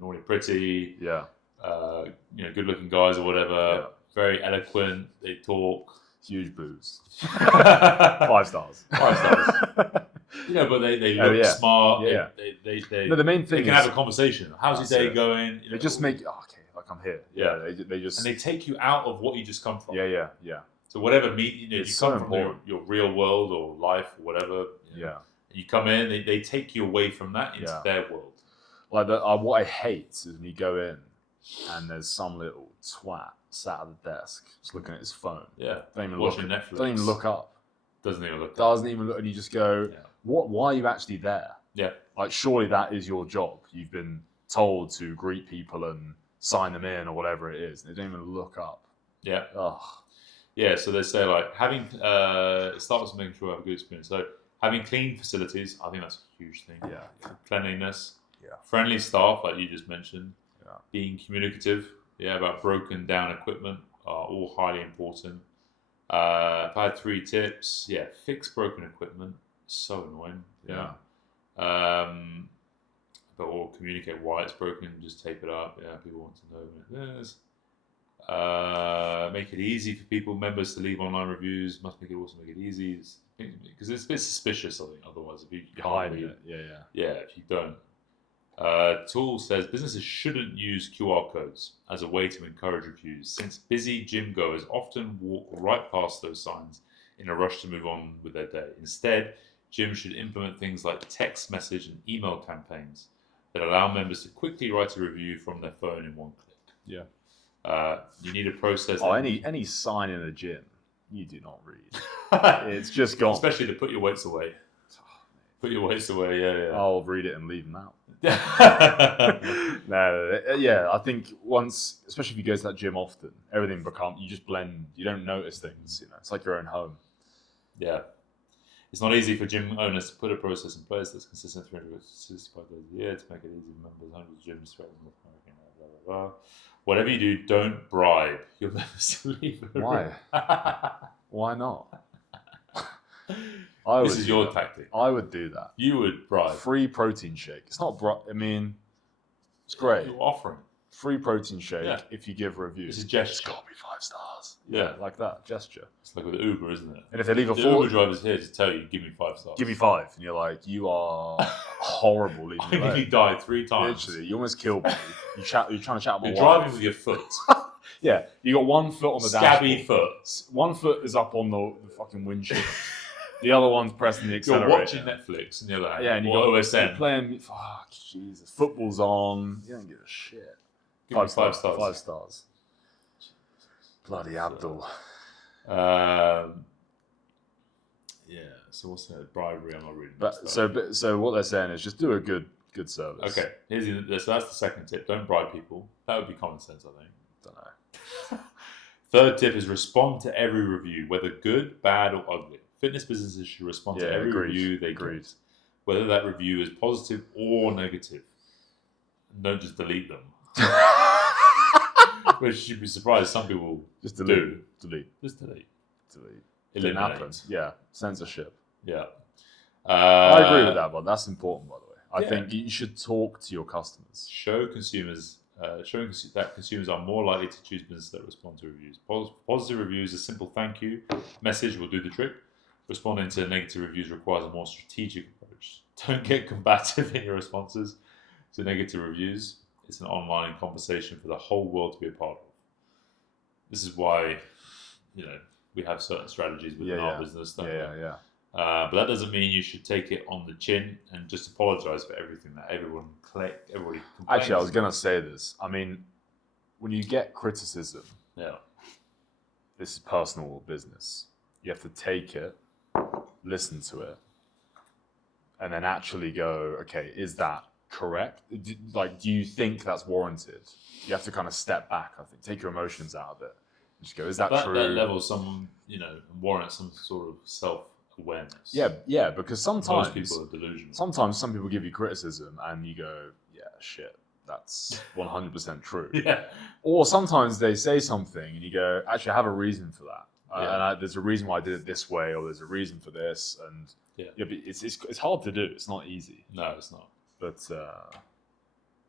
naughty pretty, good looking guys or whatever, very eloquent, they talk. Huge boobs. 5 stars. 5 stars. But they look smart. Yeah. They the main thing they can have a conversation. How's your day going? They just make like I'm here. Yeah. They just and they take you out of what you just come from. Yeah. So whatever you so come from your real world or life or whatever. Yeah. You come in, they take you away from that into their world. Like what I hate is when you go in and there's some little twat sat at the desk just looking at his phone. Yeah. Watching Netflix. Don't even look up. Doesn't even look up. And you just go, why are you actually there? Yeah. Like surely that is your job. You've been told to greet people and sign them in or whatever it is. They don't even look up. Yeah. Ugh. Yeah, so they say like having start with making sure you have a good experience. So having clean facilities, I think that's a huge thing. Yeah. Cleanliness. Yeah. Friendly staff, like you just mentioned. Yeah. Being communicative. Yeah, about broken down equipment are all highly important. If I had 3 tips, fix broken equipment. So annoying. Yeah. Or communicate why it's broken. Just tape it up. Yeah, people want to know when it is. Make it easy for members to leave online reviews. Must make it easy because it's a bit suspicious. I think otherwise, if you hide it, if you don't. Tool says businesses shouldn't use QR codes as a way to encourage reviews, since busy gym goers often walk right past those signs in a rush to move on with their day. Instead, gyms should implement things like text message and email campaigns that allow members to quickly write a review from their phone in one click. Yeah. You need a process. Any sign in a gym, you do not read. It's just gone. Especially to put your weights away. Put your weights away. Yeah. I'll read it and leave them out. I think once, especially if you go to that gym often, everything you just blend. You don't notice things. It's like your own home. Yeah. It's not easy for gym owners to put a process in place that's consistent 365 days a year to make it easy for members. Hundreds of gyms throughout North America. Blah, blah, blah. Whatever you do, don't bribe your members to leave. Why? Why not? This is your tactic. I would do that. You would bribe. Free protein shake. It's not I mean, It's great. You're offering. Free protein shake Yeah. if you give a review. It's a gesture. It's got to be 5 stars. Yeah. Like that gesture. It's like with Uber, isn't it? And if they leave a The 4, Uber driver's here to tell you, give me 5 stars. give me 5, and you're like, you are horrible. Leaving I me nearly alone. died 3 times. Literally, you almost killed me. You're trying to chat about my You're wife. driving with your foot. Yeah, you got one foot on the Scabby dashboard. foot. One foot is up on the fucking windshield. The other one's pressing the accelerator. You're watching Netflix and you're like, Yeah, and you or got OSN. you're playing. Fuck, Jesus, football's on. You don't give a shit. Give me 5 stars. 5 stars. Bloody Abdul. Yeah. So what's that? Bribery. I'm not reading. But so what they're saying is just do a good service. Okay. So that's the second tip. Don't bribe people. That would be common sense, I think. Don't know. Third tip is respond to every review, whether good, bad, or ugly. Fitness businesses should respond to every review they get, whether that review is positive or negative. Don't just delete them. Which you'd be surprised some people Just do. delete. Just delete. It didn't happen. Eliminate. Yeah, censorship. Yeah. I agree with that, but that's important, by the way. I yeah. think you should talk to your customers. Showing that consumers are more likely to choose businesses that respond to reviews. Positive reviews, a simple thank you message will do the trick. Responding to negative reviews requires a more strategic approach. Don't get combative in your responses to negative reviews. It's an online conversation for the whole world to be a part of. This is why, we have certain strategies within our business. Yeah. But that doesn't mean you should take it on the chin and just apologize for everything that everybody complains. Actually, I was going to say this. I mean, when you get criticism, this is personal or business. You have to take it, listen to it, and then actually go, okay, is that correct? Do you think that's warranted? You have to kind of step back, I think. Take your emotions out of it. Just go, is that true? That level, warrants some sort of self-awareness. Yeah, because sometimes most people are delusional. Sometimes some people give you criticism and you go, yeah, shit, that's 100% true. Yeah. Or sometimes they say something and you go, actually, I have a reason for that. There's a reason why I did it this way, or there's a reason for this. And but it's hard to do. It's not easy. No, it's not. But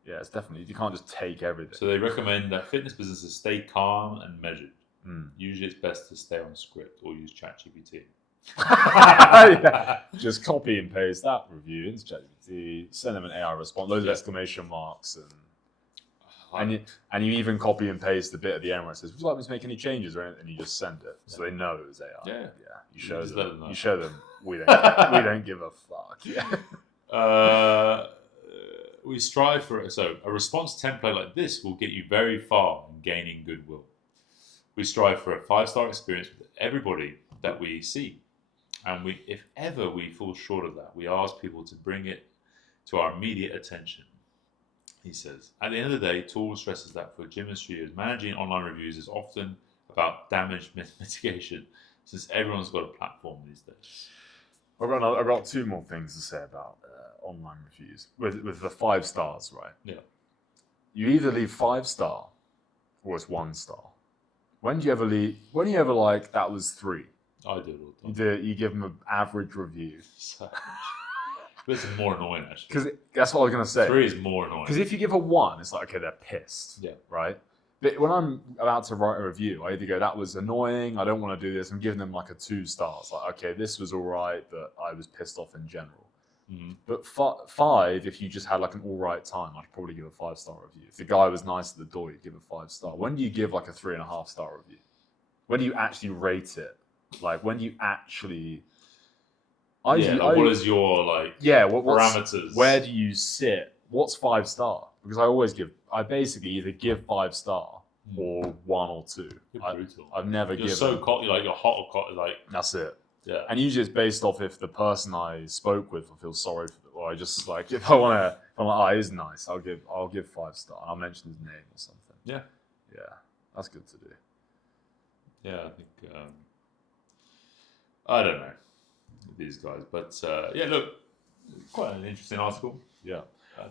it's definitely, you can't just take everything. So they recommend that fitness businesses stay calm and measured. Usually it's best to stay on script or use ChatGPT. Just copy and paste that review into ChatGPT, send them an AI response, loads of exclamation marks, and you even copy and paste the bit at the end where it says, would you like me to make any changes or anything? And you just send it. So they know it was AI. Yeah. You show them. know. You show them we don't give a fuck. We strive for it. So a response template like this will get you very far in gaining goodwill. We strive for a 5-star experience with everybody that we see. And if ever we fall short of that, we ask people to bring it to our immediate attention, he says. At the end of the day, Tool stresses that for gym and studios, managing online reviews is often about damage mitigation, since everyone's got a platform these days. I've got 2 more things to say about online reviews. With the 5 stars, right? Yeah. You either leave 5-star or it's 1-star. When do you ever like, that was 3? I do it all the time. You give them an average review. So, this is more annoying, actually. Because that's what I was going to say. 3 is more annoying. Because if you give a 1, it's like, okay, they're pissed. Yeah. Right? But when I'm about to write a review, I either go, that was annoying, I don't want to do this. I'm giving them like a 2 stars. Like, okay, this was all right, but I was pissed off in general. Mm-hmm. But 5, if you just had like an all right time, I'd probably give a 5-star review. If the guy was nice at the door, you'd give a 5-star. When do you give like a 3.5-star review? When do you actually rate it? Like, when do you actually... what is your parameters? Where do you sit? What's 5-star? Because I basically either give 5-star or 1 or 2. You're brutal. I've never You're given... so cocky, you're hot or cocky, That's it. Yeah. And usually it's based off if the person I spoke with, I feel sorry for them, or I just like, if I'm like, he's nice, I'll give 5-star, and I'll mention his name or something. Yeah. Yeah, that's good to do. Yeah, I think, I don't know, these guys, but look, quite an interesting article. Yeah.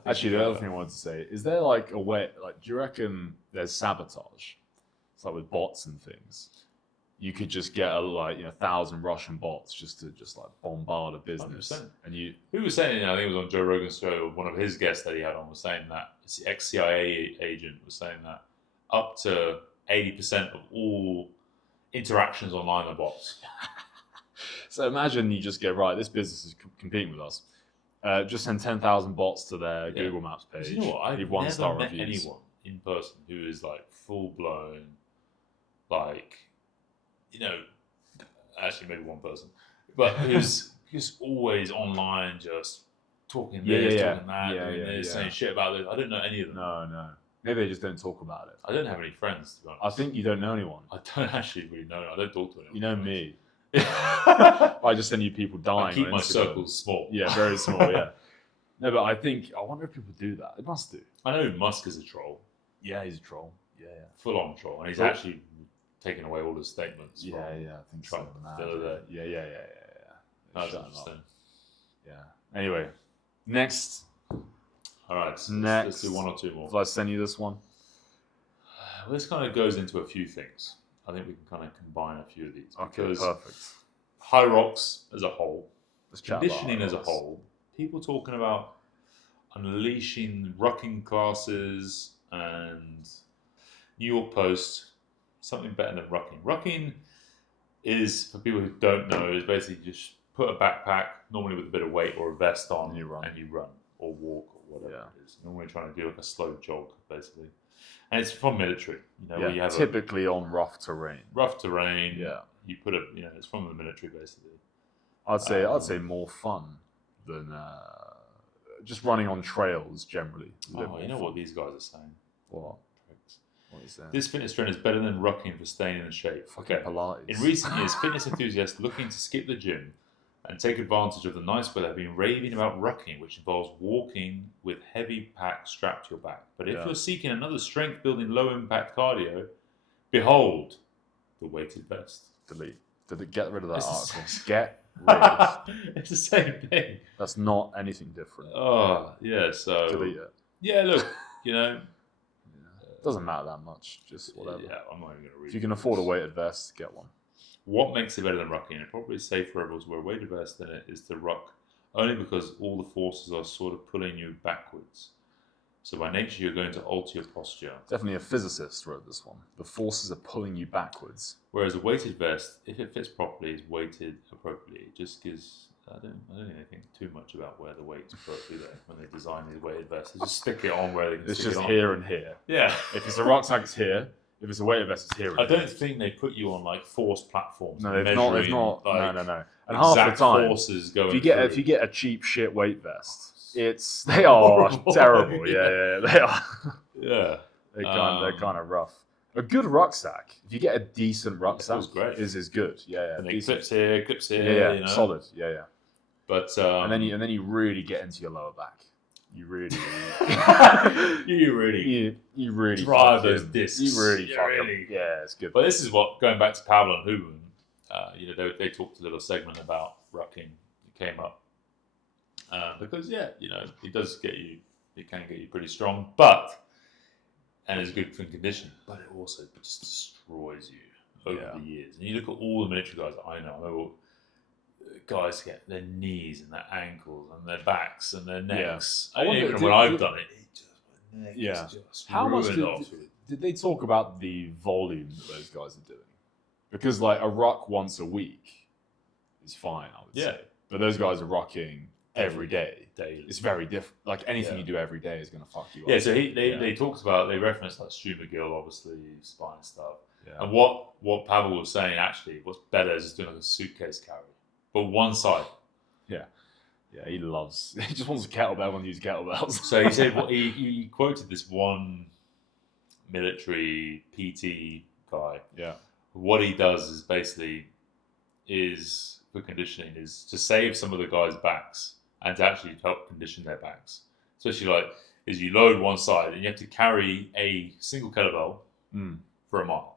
Actually, the other thing I wanted to say, is there like a way, like, do you reckon there's sabotage? It's like with bots and things. you could just get 1,000 Russian bots just to bombard a business. 100%. And you, Who was saying, I think it was on Joe Rogan's show, one of his guests that he had on was saying that, this ex-CIA agent was saying that up to 80% of all interactions online are bots. so imagine you just go, right, this business is competing with us. Just send 10,000 bots to their Google Maps page. You know what? I've leave never 1-star met reviews. anyone in person who is like full blown, like, actually maybe one person, but who's just always online, just talking this, talking that, doing this, saying shit about this. I don't know any of them. No. Maybe they just don't talk about it. I don't have any friends, to be honest. I think you don't know anyone. I don't actually really know. I don't talk to anyone. You know me. I just send you people dying. I keep on my Instagram. circles small. Yeah, very small. Yeah. No, but I wonder if people do that. They must do. I know Musk is a troll. Yeah, he's a troll. Yeah. Full on troll. And he's Well- actually taken away all his statements. Yeah, I think Trump so. the other day. Yeah. That's Shut him up. interesting. Yeah. Anyway, next. All right. Let's do one or two more. Shall I send you this one? Well, this kind of goes into a few things. I think we can kind of combine a few of these. Because perfect. high rocks as a whole, Let's chat about conditioning as a ours. whole, people talking about unleashing rucking classes and New York Post, something better than rucking. Rucking is, for people who don't know, is basically just put a backpack, normally with a bit of weight or a vest on, And you run. or walk or whatever Yeah. it is. Normally trying to do like a slow jog, basically. And it's from military, where you have typically on rough terrain. rough terrain. Yeah. You put it's from the military, basically. I'd say more fun than just running on trails generally. Oh, you know what these guys are saying? What? What is that? This fitness trend is better than rucking for staying in shape. Fucking Pilates. In recent years, fitness enthusiasts looking to skip the gym and take advantage of the nice weather have been raving about rucking, which involves walking with heavy pack strapped to your back. But if you're seeking another strength-building, low-impact cardio, behold the weighted vest. Delete. Get rid of that It's the article. same- Get rid. It's the same thing. That's not anything different. Oh, yeah, so... Delete it. Yeah, look, Doesn't matter that much. Just whatever. Yeah, I'm not even going to read If you can afford a weighted vest, get one. What makes it better than rucking? It probably is safer for everyone to wear a weighted vest than it is to ruck, only because all the forces are sort of pulling you backwards. So by nature, you're going to alter your posture. Definitely a physicist wrote this one. The forces are pulling you backwards. Whereas a weighted vest, if it fits properly, is weighted appropriately. It just gives... I don't really think too much about where the weight's appropriate there when they design these weighted vests. They just stick it on where they can It's stick just it on. here and here. Yeah. If it's a rucksack, it's here. If it's a weighted vest, it's here. And I here. don't think they put you on like forced platforms. No, they've not. measuring, No. And half exact the time, forces going if you get a cheap shit weight vest, they are Horrible. terrible. Yeah, they are. Yeah. They're kind of rough. A good rucksack, if you get a decent rucksack, feels great. is good. Yeah. And they decent. clips here. Yeah, solid. Yeah. But And then you really get into your lower back. You really, you really drive fuck those him. discs. You really You fuck really- him. Yeah, it's good. But this is what, going back to Pavel and Huberman, they talked a little segment about rucking. It came up because it does get you. It can get you pretty strong, and it's good for condition. But it also just destroys you over the years. And you look at all the military guys that I know. Guys get their knees and their ankles and their backs and their necks. I wonder, Even when I've done it, my neck is just How much ruined off. did they talk about the volume that those guys are doing? Because like a ruck once a week is fine, I would say. But those guys are rucking every day. Daily. It's very different. Like anything you do every day is going to fuck you up. Yeah, so they talked about, they referenced like Stu McGill, obviously, spine stuff. Yeah. And what Pavel was saying, actually, what's better is just doing like a suitcase carry. But one side. Yeah, he just wants a kettlebell. Everyone to use kettlebells. So he said, he quoted this one military PT guy. Yeah. What he does is basically, for conditioning, is to save some of the guys' backs and to actually help condition their backs. Especially is you load one side and you have to carry a single kettlebell for a mile.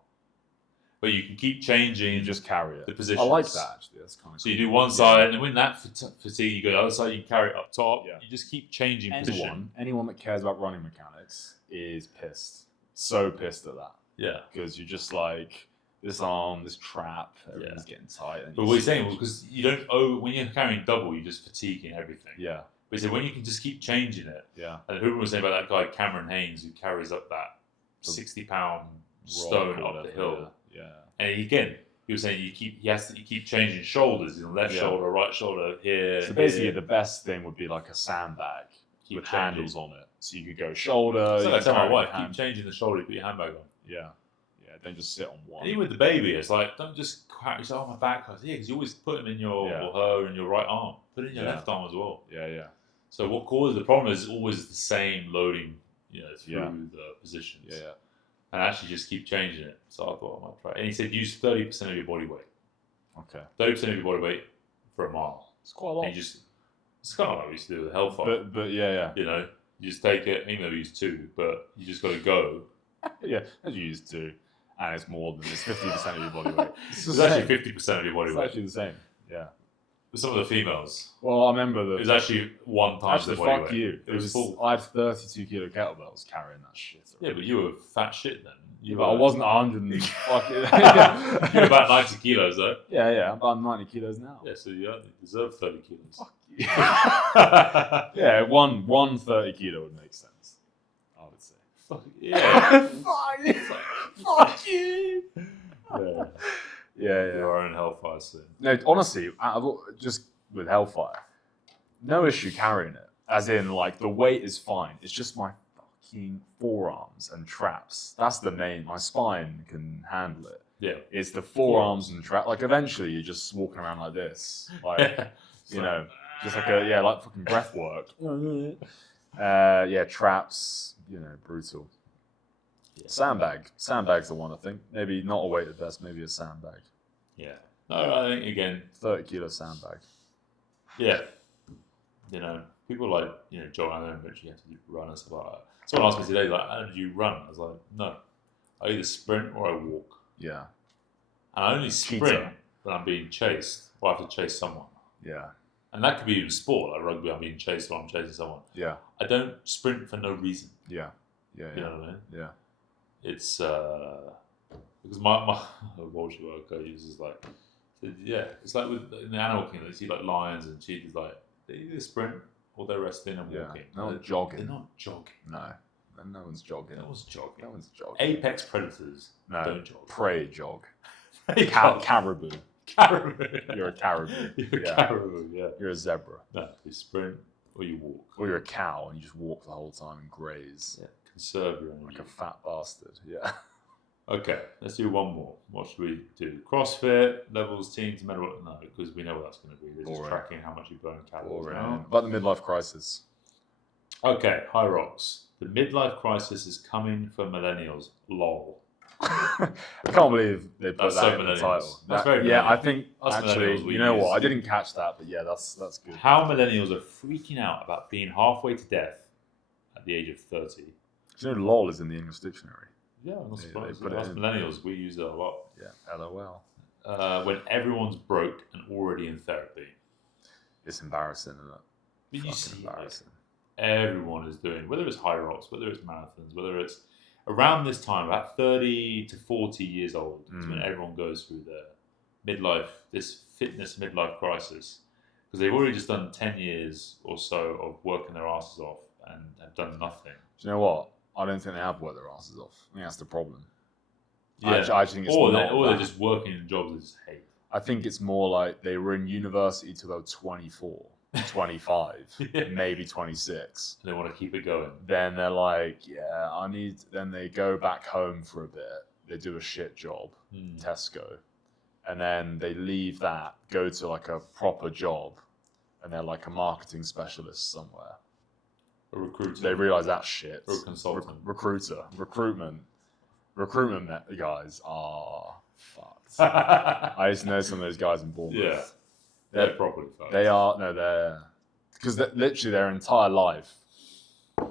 But you can keep changing. You just carry it. The positions. I like that actually. That's kind of. So you do one side, and when that fatigue, you go the other side. You carry it up top. Yeah. You just keep changing position. Anyone that cares about running mechanics is pissed. So pissed at that. Yeah. Because you're just like, this arm, this trap, everything's getting tight. And But what you're saying, because you don't when you're carrying double, you're just fatiguing everything. Yeah. But he said when you can just keep changing it. Yeah. And Huberman was saying about that guy Cameron Haynes who carries up that 60-pound stone up the hill. Yeah. And he was saying you keep changing shoulders, left shoulder, right shoulder, here. So basically, the best thing would be like a sandbag with handles on it, so you could go shoulder. So I tell my wife, keep changing the shoulder, put your handbag on. Yeah, don't just sit on one. And even with the baby, it's like don't just crack. It's like, oh, my back hurts. Yeah, because you always put them in your or her in your right arm. Put it in your left arm as well. Yeah. So what causes the problem is always the same loading, through the positions. Yeah. And actually just keep changing it. So I thought I might try it. And he said use 30% of your body weight. Okay. 30% of your body weight for a mile. It's quite a lot. And it's kind of like we used to do with Hellfire. But yeah. You just take it, even though we used 2, but you just got to go. Yeah, as you used to. And it's more than it's 50% of your body weight. It's actually 50% of your body weight. It's actually the same. Yeah. With some of the females. Well, I remember it was actually 1 time the body weight. Fuck you. It was full. I had 32 kilo kettlebells carrying that shit. Yeah, but you were fat shit then. I wasn't 100 and fucking... You're about 90 kilos though. Yeah, I'm about 90 kilos now. Yeah, so you deserve 30 kilos. Fuck you. Yeah, one 30 kilo would make sense, I would say. Fuck yeah. Fuck you. Yeah. Your own Hellfire sin. No, honestly, just with Hellfire, no issue carrying it. As in, like, the weight is fine. It's just my fucking forearms and traps. That's the main. My spine can handle it. Yeah. It's the forearms and traps. Like, eventually, you're just walking around like this. Like, just like like fucking breath work. Traps, brutal. Yeah. Sandbag's the one, I think. Maybe not a weighted vest, maybe a sandbag. Yeah. No, I think, again... 30 kilo sandbag. Yeah. People like, Joe Allen, which you have to run and stuff like that. Someone asked me today, like, how did you run? I was like, no. I either sprint or I walk. Yeah. And I only sprint when I'm being chased or I have to chase someone. Yeah. And that could be in sport, like rugby, I'm being chased or I'm chasing someone. Yeah. I don't sprint for no reason. Yeah. You know what I mean? Yeah. It's because my Walsh work I use is like, it's like in the animal kingdom, you see like lions and cheetahs, like they either sprint or they're resting and walking. They're not jogging. They're not jogging. No one's jogging. No one's jogging. No one's jogging. Apex predators don't jog. Prey jog. Caribou. You're a caribou. You're a caribou, yeah. You're a zebra. No, you sprint or you walk. Or you're a cow and you just walk the whole time and graze. Yeah, conserve your energy. Like a fat bastard, yeah. Okay, let's do one more. What should we do? CrossFit, levels, teams, medal? No, because we know what that's going to be. They're just tracking how much you burn calories. About the midlife crisis. Okay, High Rocks. The midlife crisis is coming for millennials. LOL. I can't believe they put that in the title. That's very I think us actually, you know what? I didn't catch that, but yeah, that's good. How millennials are freaking out about being halfway to death at the age of 30. You know, LOL is in the English dictionary. Yeah, I'm not surprised. Us millennials, we use it a lot. Yeah, LOL. When everyone's broke and already in therapy. It's embarrassing, isn't it? You see, embarrassing. Everyone is doing, whether it's high rocks, whether it's marathons, whether it's around this time, about 30 to 40 years old, is when everyone goes through this fitness midlife crisis. Because they've already just done 10 years or so of working their asses off and have done nothing. Do you know what? I don't think they have worked their asses off. I think that's the problem. Yeah. I think it's or they're just working in jobs they just hate. I think it's more like they were in university till they were 24, 25, maybe 26. They want to keep it going. Then they're like, then they go back home for a bit. They do a shit job, Tesco. And then they leave that, go to like a proper job, and they're like a marketing specialist somewhere. A recruiter. They realise that shit. Or a consultant. Recruitment guys are fucked. I used to know some of those guys in Bournemouth. Yeah. They're properly fucked. They're... Because literally their entire life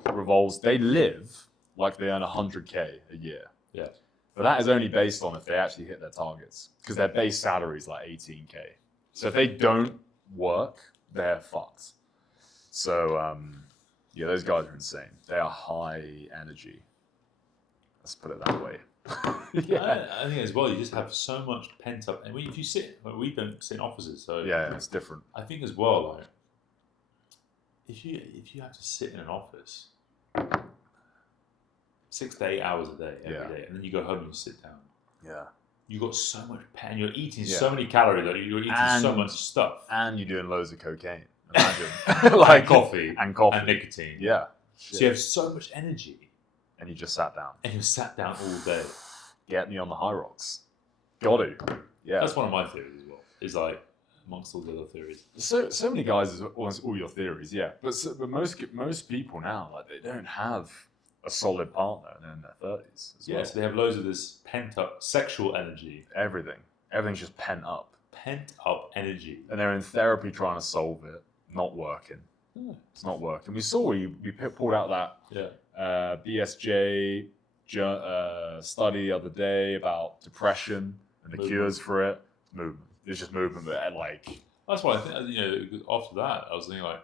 revolves... They live like they earn 100k a year. Yeah. But that is only based on if they actually hit their targets. Because their base salary is like 18k. So if they don't work, they're fucked. So... those guys are insane. They are high energy. Let's put it that way. I think as well, you just have so much pent up. And if you sit, we don't sit in offices, so Yeah, it's different. I think as well, like if you have to sit in an office 6 to 8 hours a day every day, and then you go home and you sit down, Yeah. you got so much pain. You're eating so many calories. Like you're eating so much stuff, and you're doing loads of cocaine. Imagine, like coffee and nicotine. Yeah. So you have so much energy, and you just sat down. and you sat down all day. Get me on the high rocks. Got to. Yeah. That's one of my theories as well. Is like amongst all the other theories. So many guys is almost all your theories, yeah. But most people now, like, they don't have a solid partner and they're in their 30s as well. So they have loads of this pent up sexual energy. Everything's just pent up Energy, and they're in therapy trying to solve it. Not working. It's not working. We pulled out that BSJ study the other day about depression and the cures for it. Movement. It's just movement, but like. That's why I think after that I was thinking like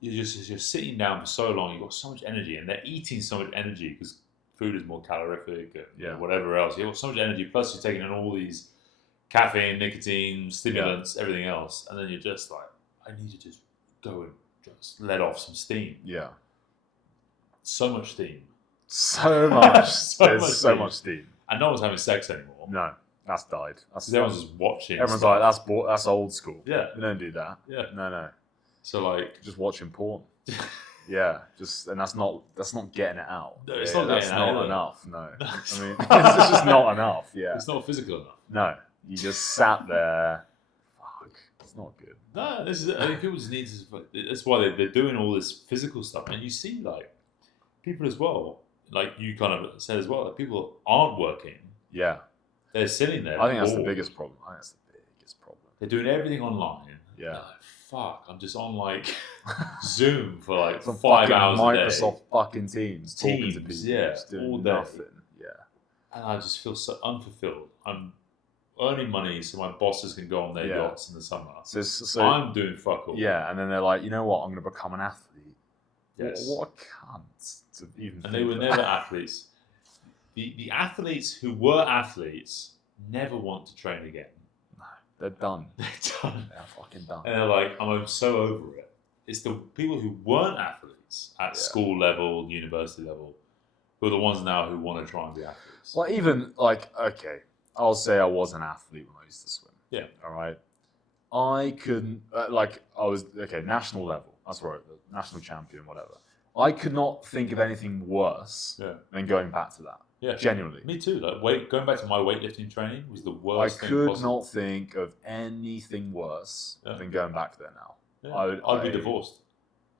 you're sitting down for so long. You've got so much energy, and they're eating so much energy because food is more calorific and whatever else. You've got so much energy. Plus you're taking in all these caffeine, nicotine, stimulants, everything else, and then you're just like, I need to just go and just let off some steam. Yeah. So much steam. So much. There's so much steam. And no one's having sex anymore. No, that's died. Everyone's just watching. Everyone's like, that's old school. Yeah. We don't do that. Yeah. No. So like, just watching porn. Yeah, and that's not getting it out. No, it's not getting out. That's not enough. No, I mean, it's just not enough. Yeah, it's not physical enough. No, you just sat there. Fuck, it's not good. No, I think people just need to. That's why they're doing all this physical stuff, and you see like people as well. Like you kind of said as well, that people aren't working. Yeah, they're sitting there. I think that's bored. the biggest problem. They're doing everything online. Yeah. Like, fuck, I'm just on like Zoom for like Some 5 hours Microsoft a day. fucking Teams talking to people. Yeah, just doing all day. nothing. Yeah. And I just feel so unfulfilled. I'm earning money so my bosses can go on their yachts in the summer. So I'm doing fuck all. Yeah, and then they're like, you know what? I'm going to become an athlete. Yes. What a cunt to even. And they were never athletes. The athletes who were athletes never want to train again. No, they're done. They're done. They're fucking done. And they're like, I'm so over it. It's the people who weren't athletes at school level, university level, who are the ones now who want to try and be athletes. Well, even like, okay, I'll say I was an athlete when I used to swim. Yeah. All right. I couldn't, national level. That's right, national champion, whatever. I could not think of anything worse than going back to that. Yeah. Genuinely. Me too. Like going back to my weightlifting training was the worst thing I could possible. not think of anything worse than going back there now. Yeah. I'd be divorced.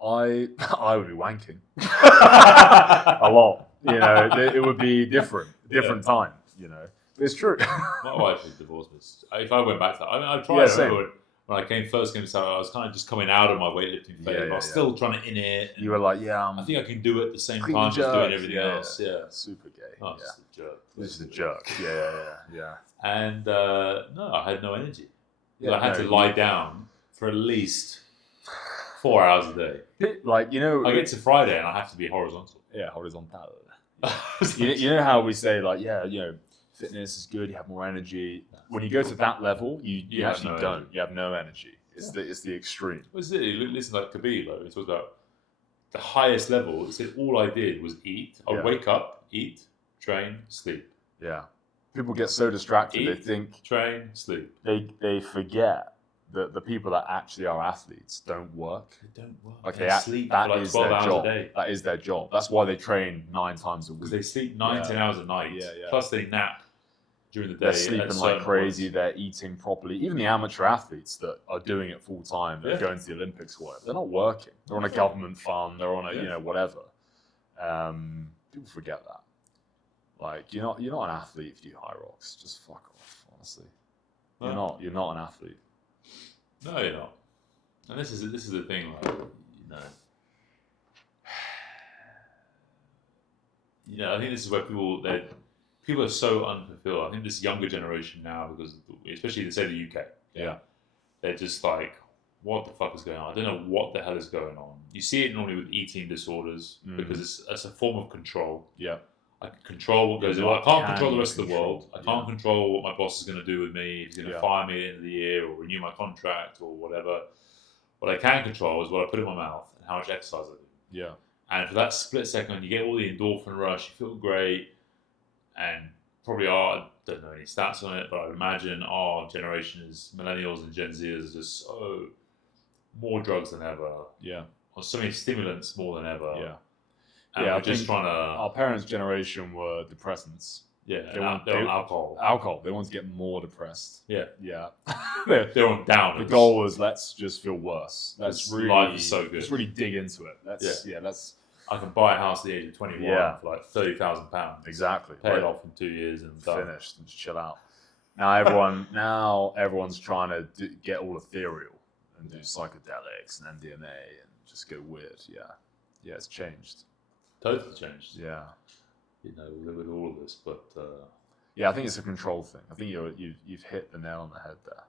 I would be wanking. A lot. You know, it would be different time, you know. But it's true. My wife would divorce me. If I went back to that, I mean, I tried when I first came to South, I was kind of just coming out of my weightlifting phase. I was still trying to in it. You were like, I think I can do it at the same time as doing everything else. Yeah. Super gay. Oh, just a jerk. This is a jerk. Yeah. And no, I had no energy. I had to lie down for at least 4 hours a day. Like, you know, I get to Friday and I have to be horizontal. Yeah, horizontal. you know how we say, like, fitness is good, you have more energy. When you go to that level, you actually don't. Energy. You have no energy. It's the extreme. Listen, like Kabir, it talks about the highest level. It said all I did was eat. I'd wake up, eat, train, sleep. Yeah. People get so distracted, they think... Train, sleep. They forget that the people that actually are athletes don't work. They don't work. Like they sleep that for like is 12 their hours job. a day. That is their job. That's why they train 9 times a week. Because they sleep 10 hours a night. Yeah. Plus they nap during the day. They're sleeping like crazy. They're eating properly. Even the amateur athletes that are doing it full time, they're going to the Olympics, whatever. They're not working. They're on a government fund. They're on a whatever. People forget that. Like you're not an athlete if you do high rocks. Just fuck off. Honestly, you're not an athlete. No, you're not. And this is the thing, like I think this is where people are so unfulfilled. I think this younger generation now, because especially say the UK, they're just like, what the fuck is going on? I don't know what the hell is going on. You see it normally with eating disorders because it's a form of control. Yeah, I can control what goes on. I what can't can control the you rest of the world. I control? can't control what my boss is going to do with me. If he's going to Yeah. fire me at the end of the year or renew my contract or whatever. What I can control is what I put in my mouth and how much exercise I do. Yeah. And for that split second, you get all the endorphin rush. You feel great, and probably I don't know any stats on it, but I imagine our generation is millennials and Gen Zers just so more drugs than ever, Yeah. or so many stimulants more than ever. Yeah. And Yeah, we're I just think trying to our parents' generation were depressants. yeah, They want alcohol. Alcohol. They want to get more depressed. Yeah, Yeah. they're on down. The goal was let's just feel worse. Let's really life is so good. Let's really dig into it. Let's I can buy a house at the age of 21 Yeah. for like £30,000. exactly Pay it off in 2 years and done. finished and just chill out. Now everyone's trying to get all ethereal and do psychedelics and MDMA and just go weird. Yeah, it's changed. Totally changed. Yeah, with all of this, but yeah. I think it's a control thing. I think you've hit the nail on the head there.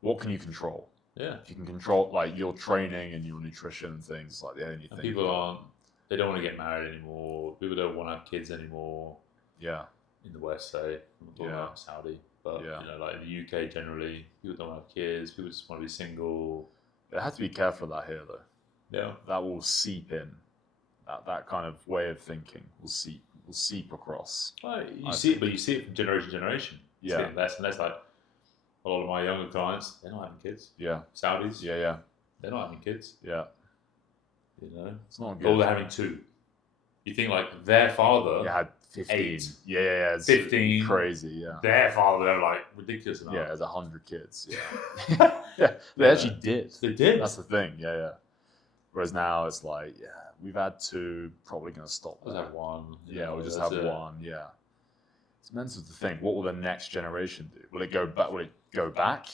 What can you control? yeah. If you can control like your training and your nutrition and things, like the only And thing. people they don't want to get married anymore. People don't want to have kids anymore. Yeah, In the West, say, I'm not talking about Saudi, but like in the UK generally, people don't want to have kids. People just want to be single. they have to be careful of that here though. Yeah, That will seep in. That kind of way of thinking will seep across. you see it from generation to generation. You see Yeah. it less and less. Like a lot of my younger clients, they're not having kids. Yeah, Saudis, yeah, they're not having kids. yeah. It's not Or they're having 2. You think like their father, You had 15. 8. Yeah. It's 15. Crazy, yeah. their father, they're like ridiculous enough. Yeah, there's 100 kids. Yeah. Yeah, they actually did. They did. That's the thing. Yeah. Whereas now it's like, we've had 2, probably going to stop. We'll have 1. Yeah, we'll just have 1. Yeah. It's mental to think. What will the next generation do? Will it go back? Will it go back?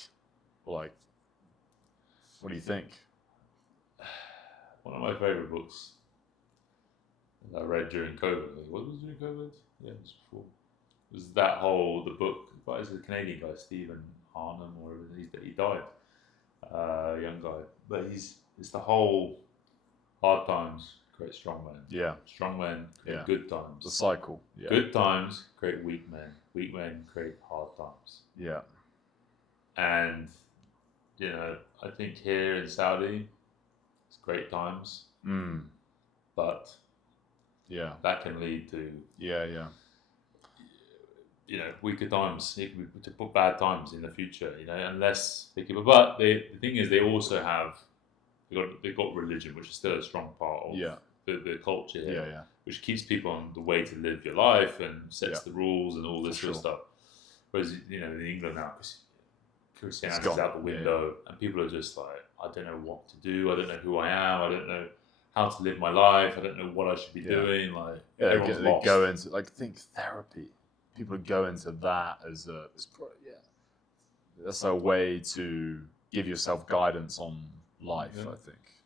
Or like, what do you think? One of my favourite books that I read during COVID. What was it during COVID? Yeah, it was before. It was the book by the Canadian guy, Stephen Arnhem, or whatever. He died, young guy. But it's the whole hard times create strong men. Yeah. Strong men create good times. The cycle. Yeah. Good times create weak men. Weak men create hard times. Yeah. And, I think here in Saudi, it's great times. But Yeah. that can lead to Yeah. weaker times. It can be to put bad times in the future. Unless they keep. But the thing is, they also have they've got religion, which is still a strong part of the culture here, Yeah. which keeps people on the way to live your life and sets the rules and all this sort of stuff. Whereas in England now, Christianity is out the window, and people are just like, I don't know what to do. I don't know who I am. I don't know how to live my life. I don't know what I should be doing. Like everyone's lost. They go into think therapy. People go into that as that's a way to give yourself guidance on life. I think.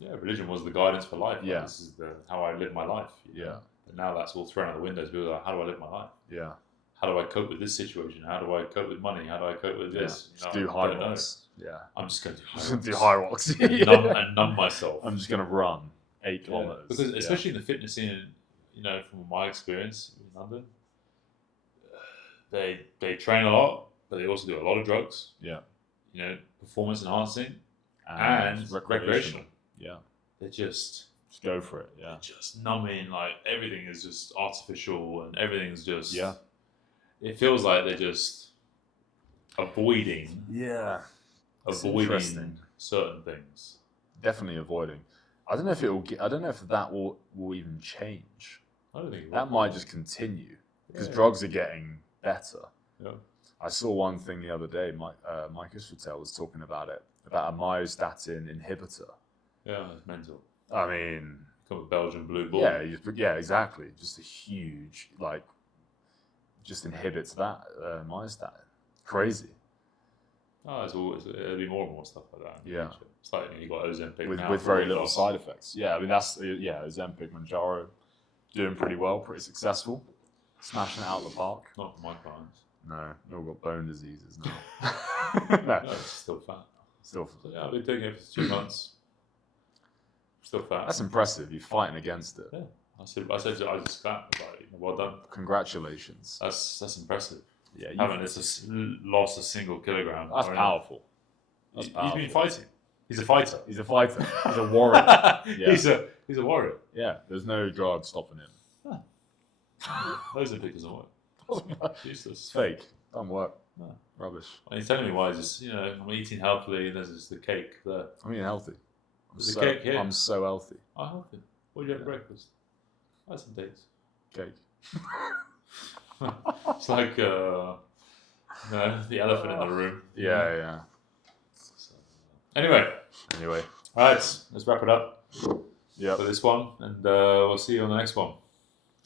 Yeah, religion was the guidance for life. Yeah. This is how I live my life. But now that's all thrown out the windows. People are like, how do I live my life? Yeah. How do I cope with this situation? How do I cope with money? How do I cope with this? Just do high rocks. Yeah. I'm just going to do high rocks. and numb myself. I'm just going to run 8 kilometers. Because especially in the fitness scene, from my experience in London, they train a lot, but they also do a lot of drugs. Yeah. Performance enhancing and recreational. Yeah. They just go for it. Yeah. Just numbing. Like everything is just artificial, and everything's just It feels like they're just avoiding. Yeah. Avoiding certain things. Definitely avoiding. I don't know if it will. I don't know if that will even change. I don't think that might just continue because drugs are getting better. Yeah. I saw one thing the other day. Mike Isfotel was talking about it, about a myostatin inhibitor. Yeah, it's mental. I mean, come with Belgian blue ball. Yeah, exactly. Just a huge just inhibits that myostatin. Crazy. Oh, there'll be more and more stuff like that. Yeah. It's like you got Ozempic with very little side effects. Yeah, I mean Ozempic, Manjaro, doing pretty well, pretty successful, smashing it out of the park. Not for my clients. No, they've all got bone diseases now. No, it's still fat. So, I've been taking it for 2 months. Still fat. That's impressive. You're fighting against it. Yeah. I just clapped about it. Well done. Congratulations. That's impressive. Yeah, Haven't lost a single kilogram. that's powerful. He's been fighting. He's a fighter. He's a fighter. He's a warrior. Yeah. He's a warrior. Yeah, there's no drug stopping him. Ozempic doesn't work. It's Useless. fake. Doesn't work. No. Rubbish. And he's telling me why. Just I'm eating healthily, and there's just the cake there. I'm eating healthy. There's a cake here. I'm so healthy. Oh, healthy. What did you have for breakfast? I had some dates. Cake. It's like the elephant in the room. Yeah. Anyway, Anyway. all right, let's wrap it up Yeah. for this one, and we'll see you on the next one.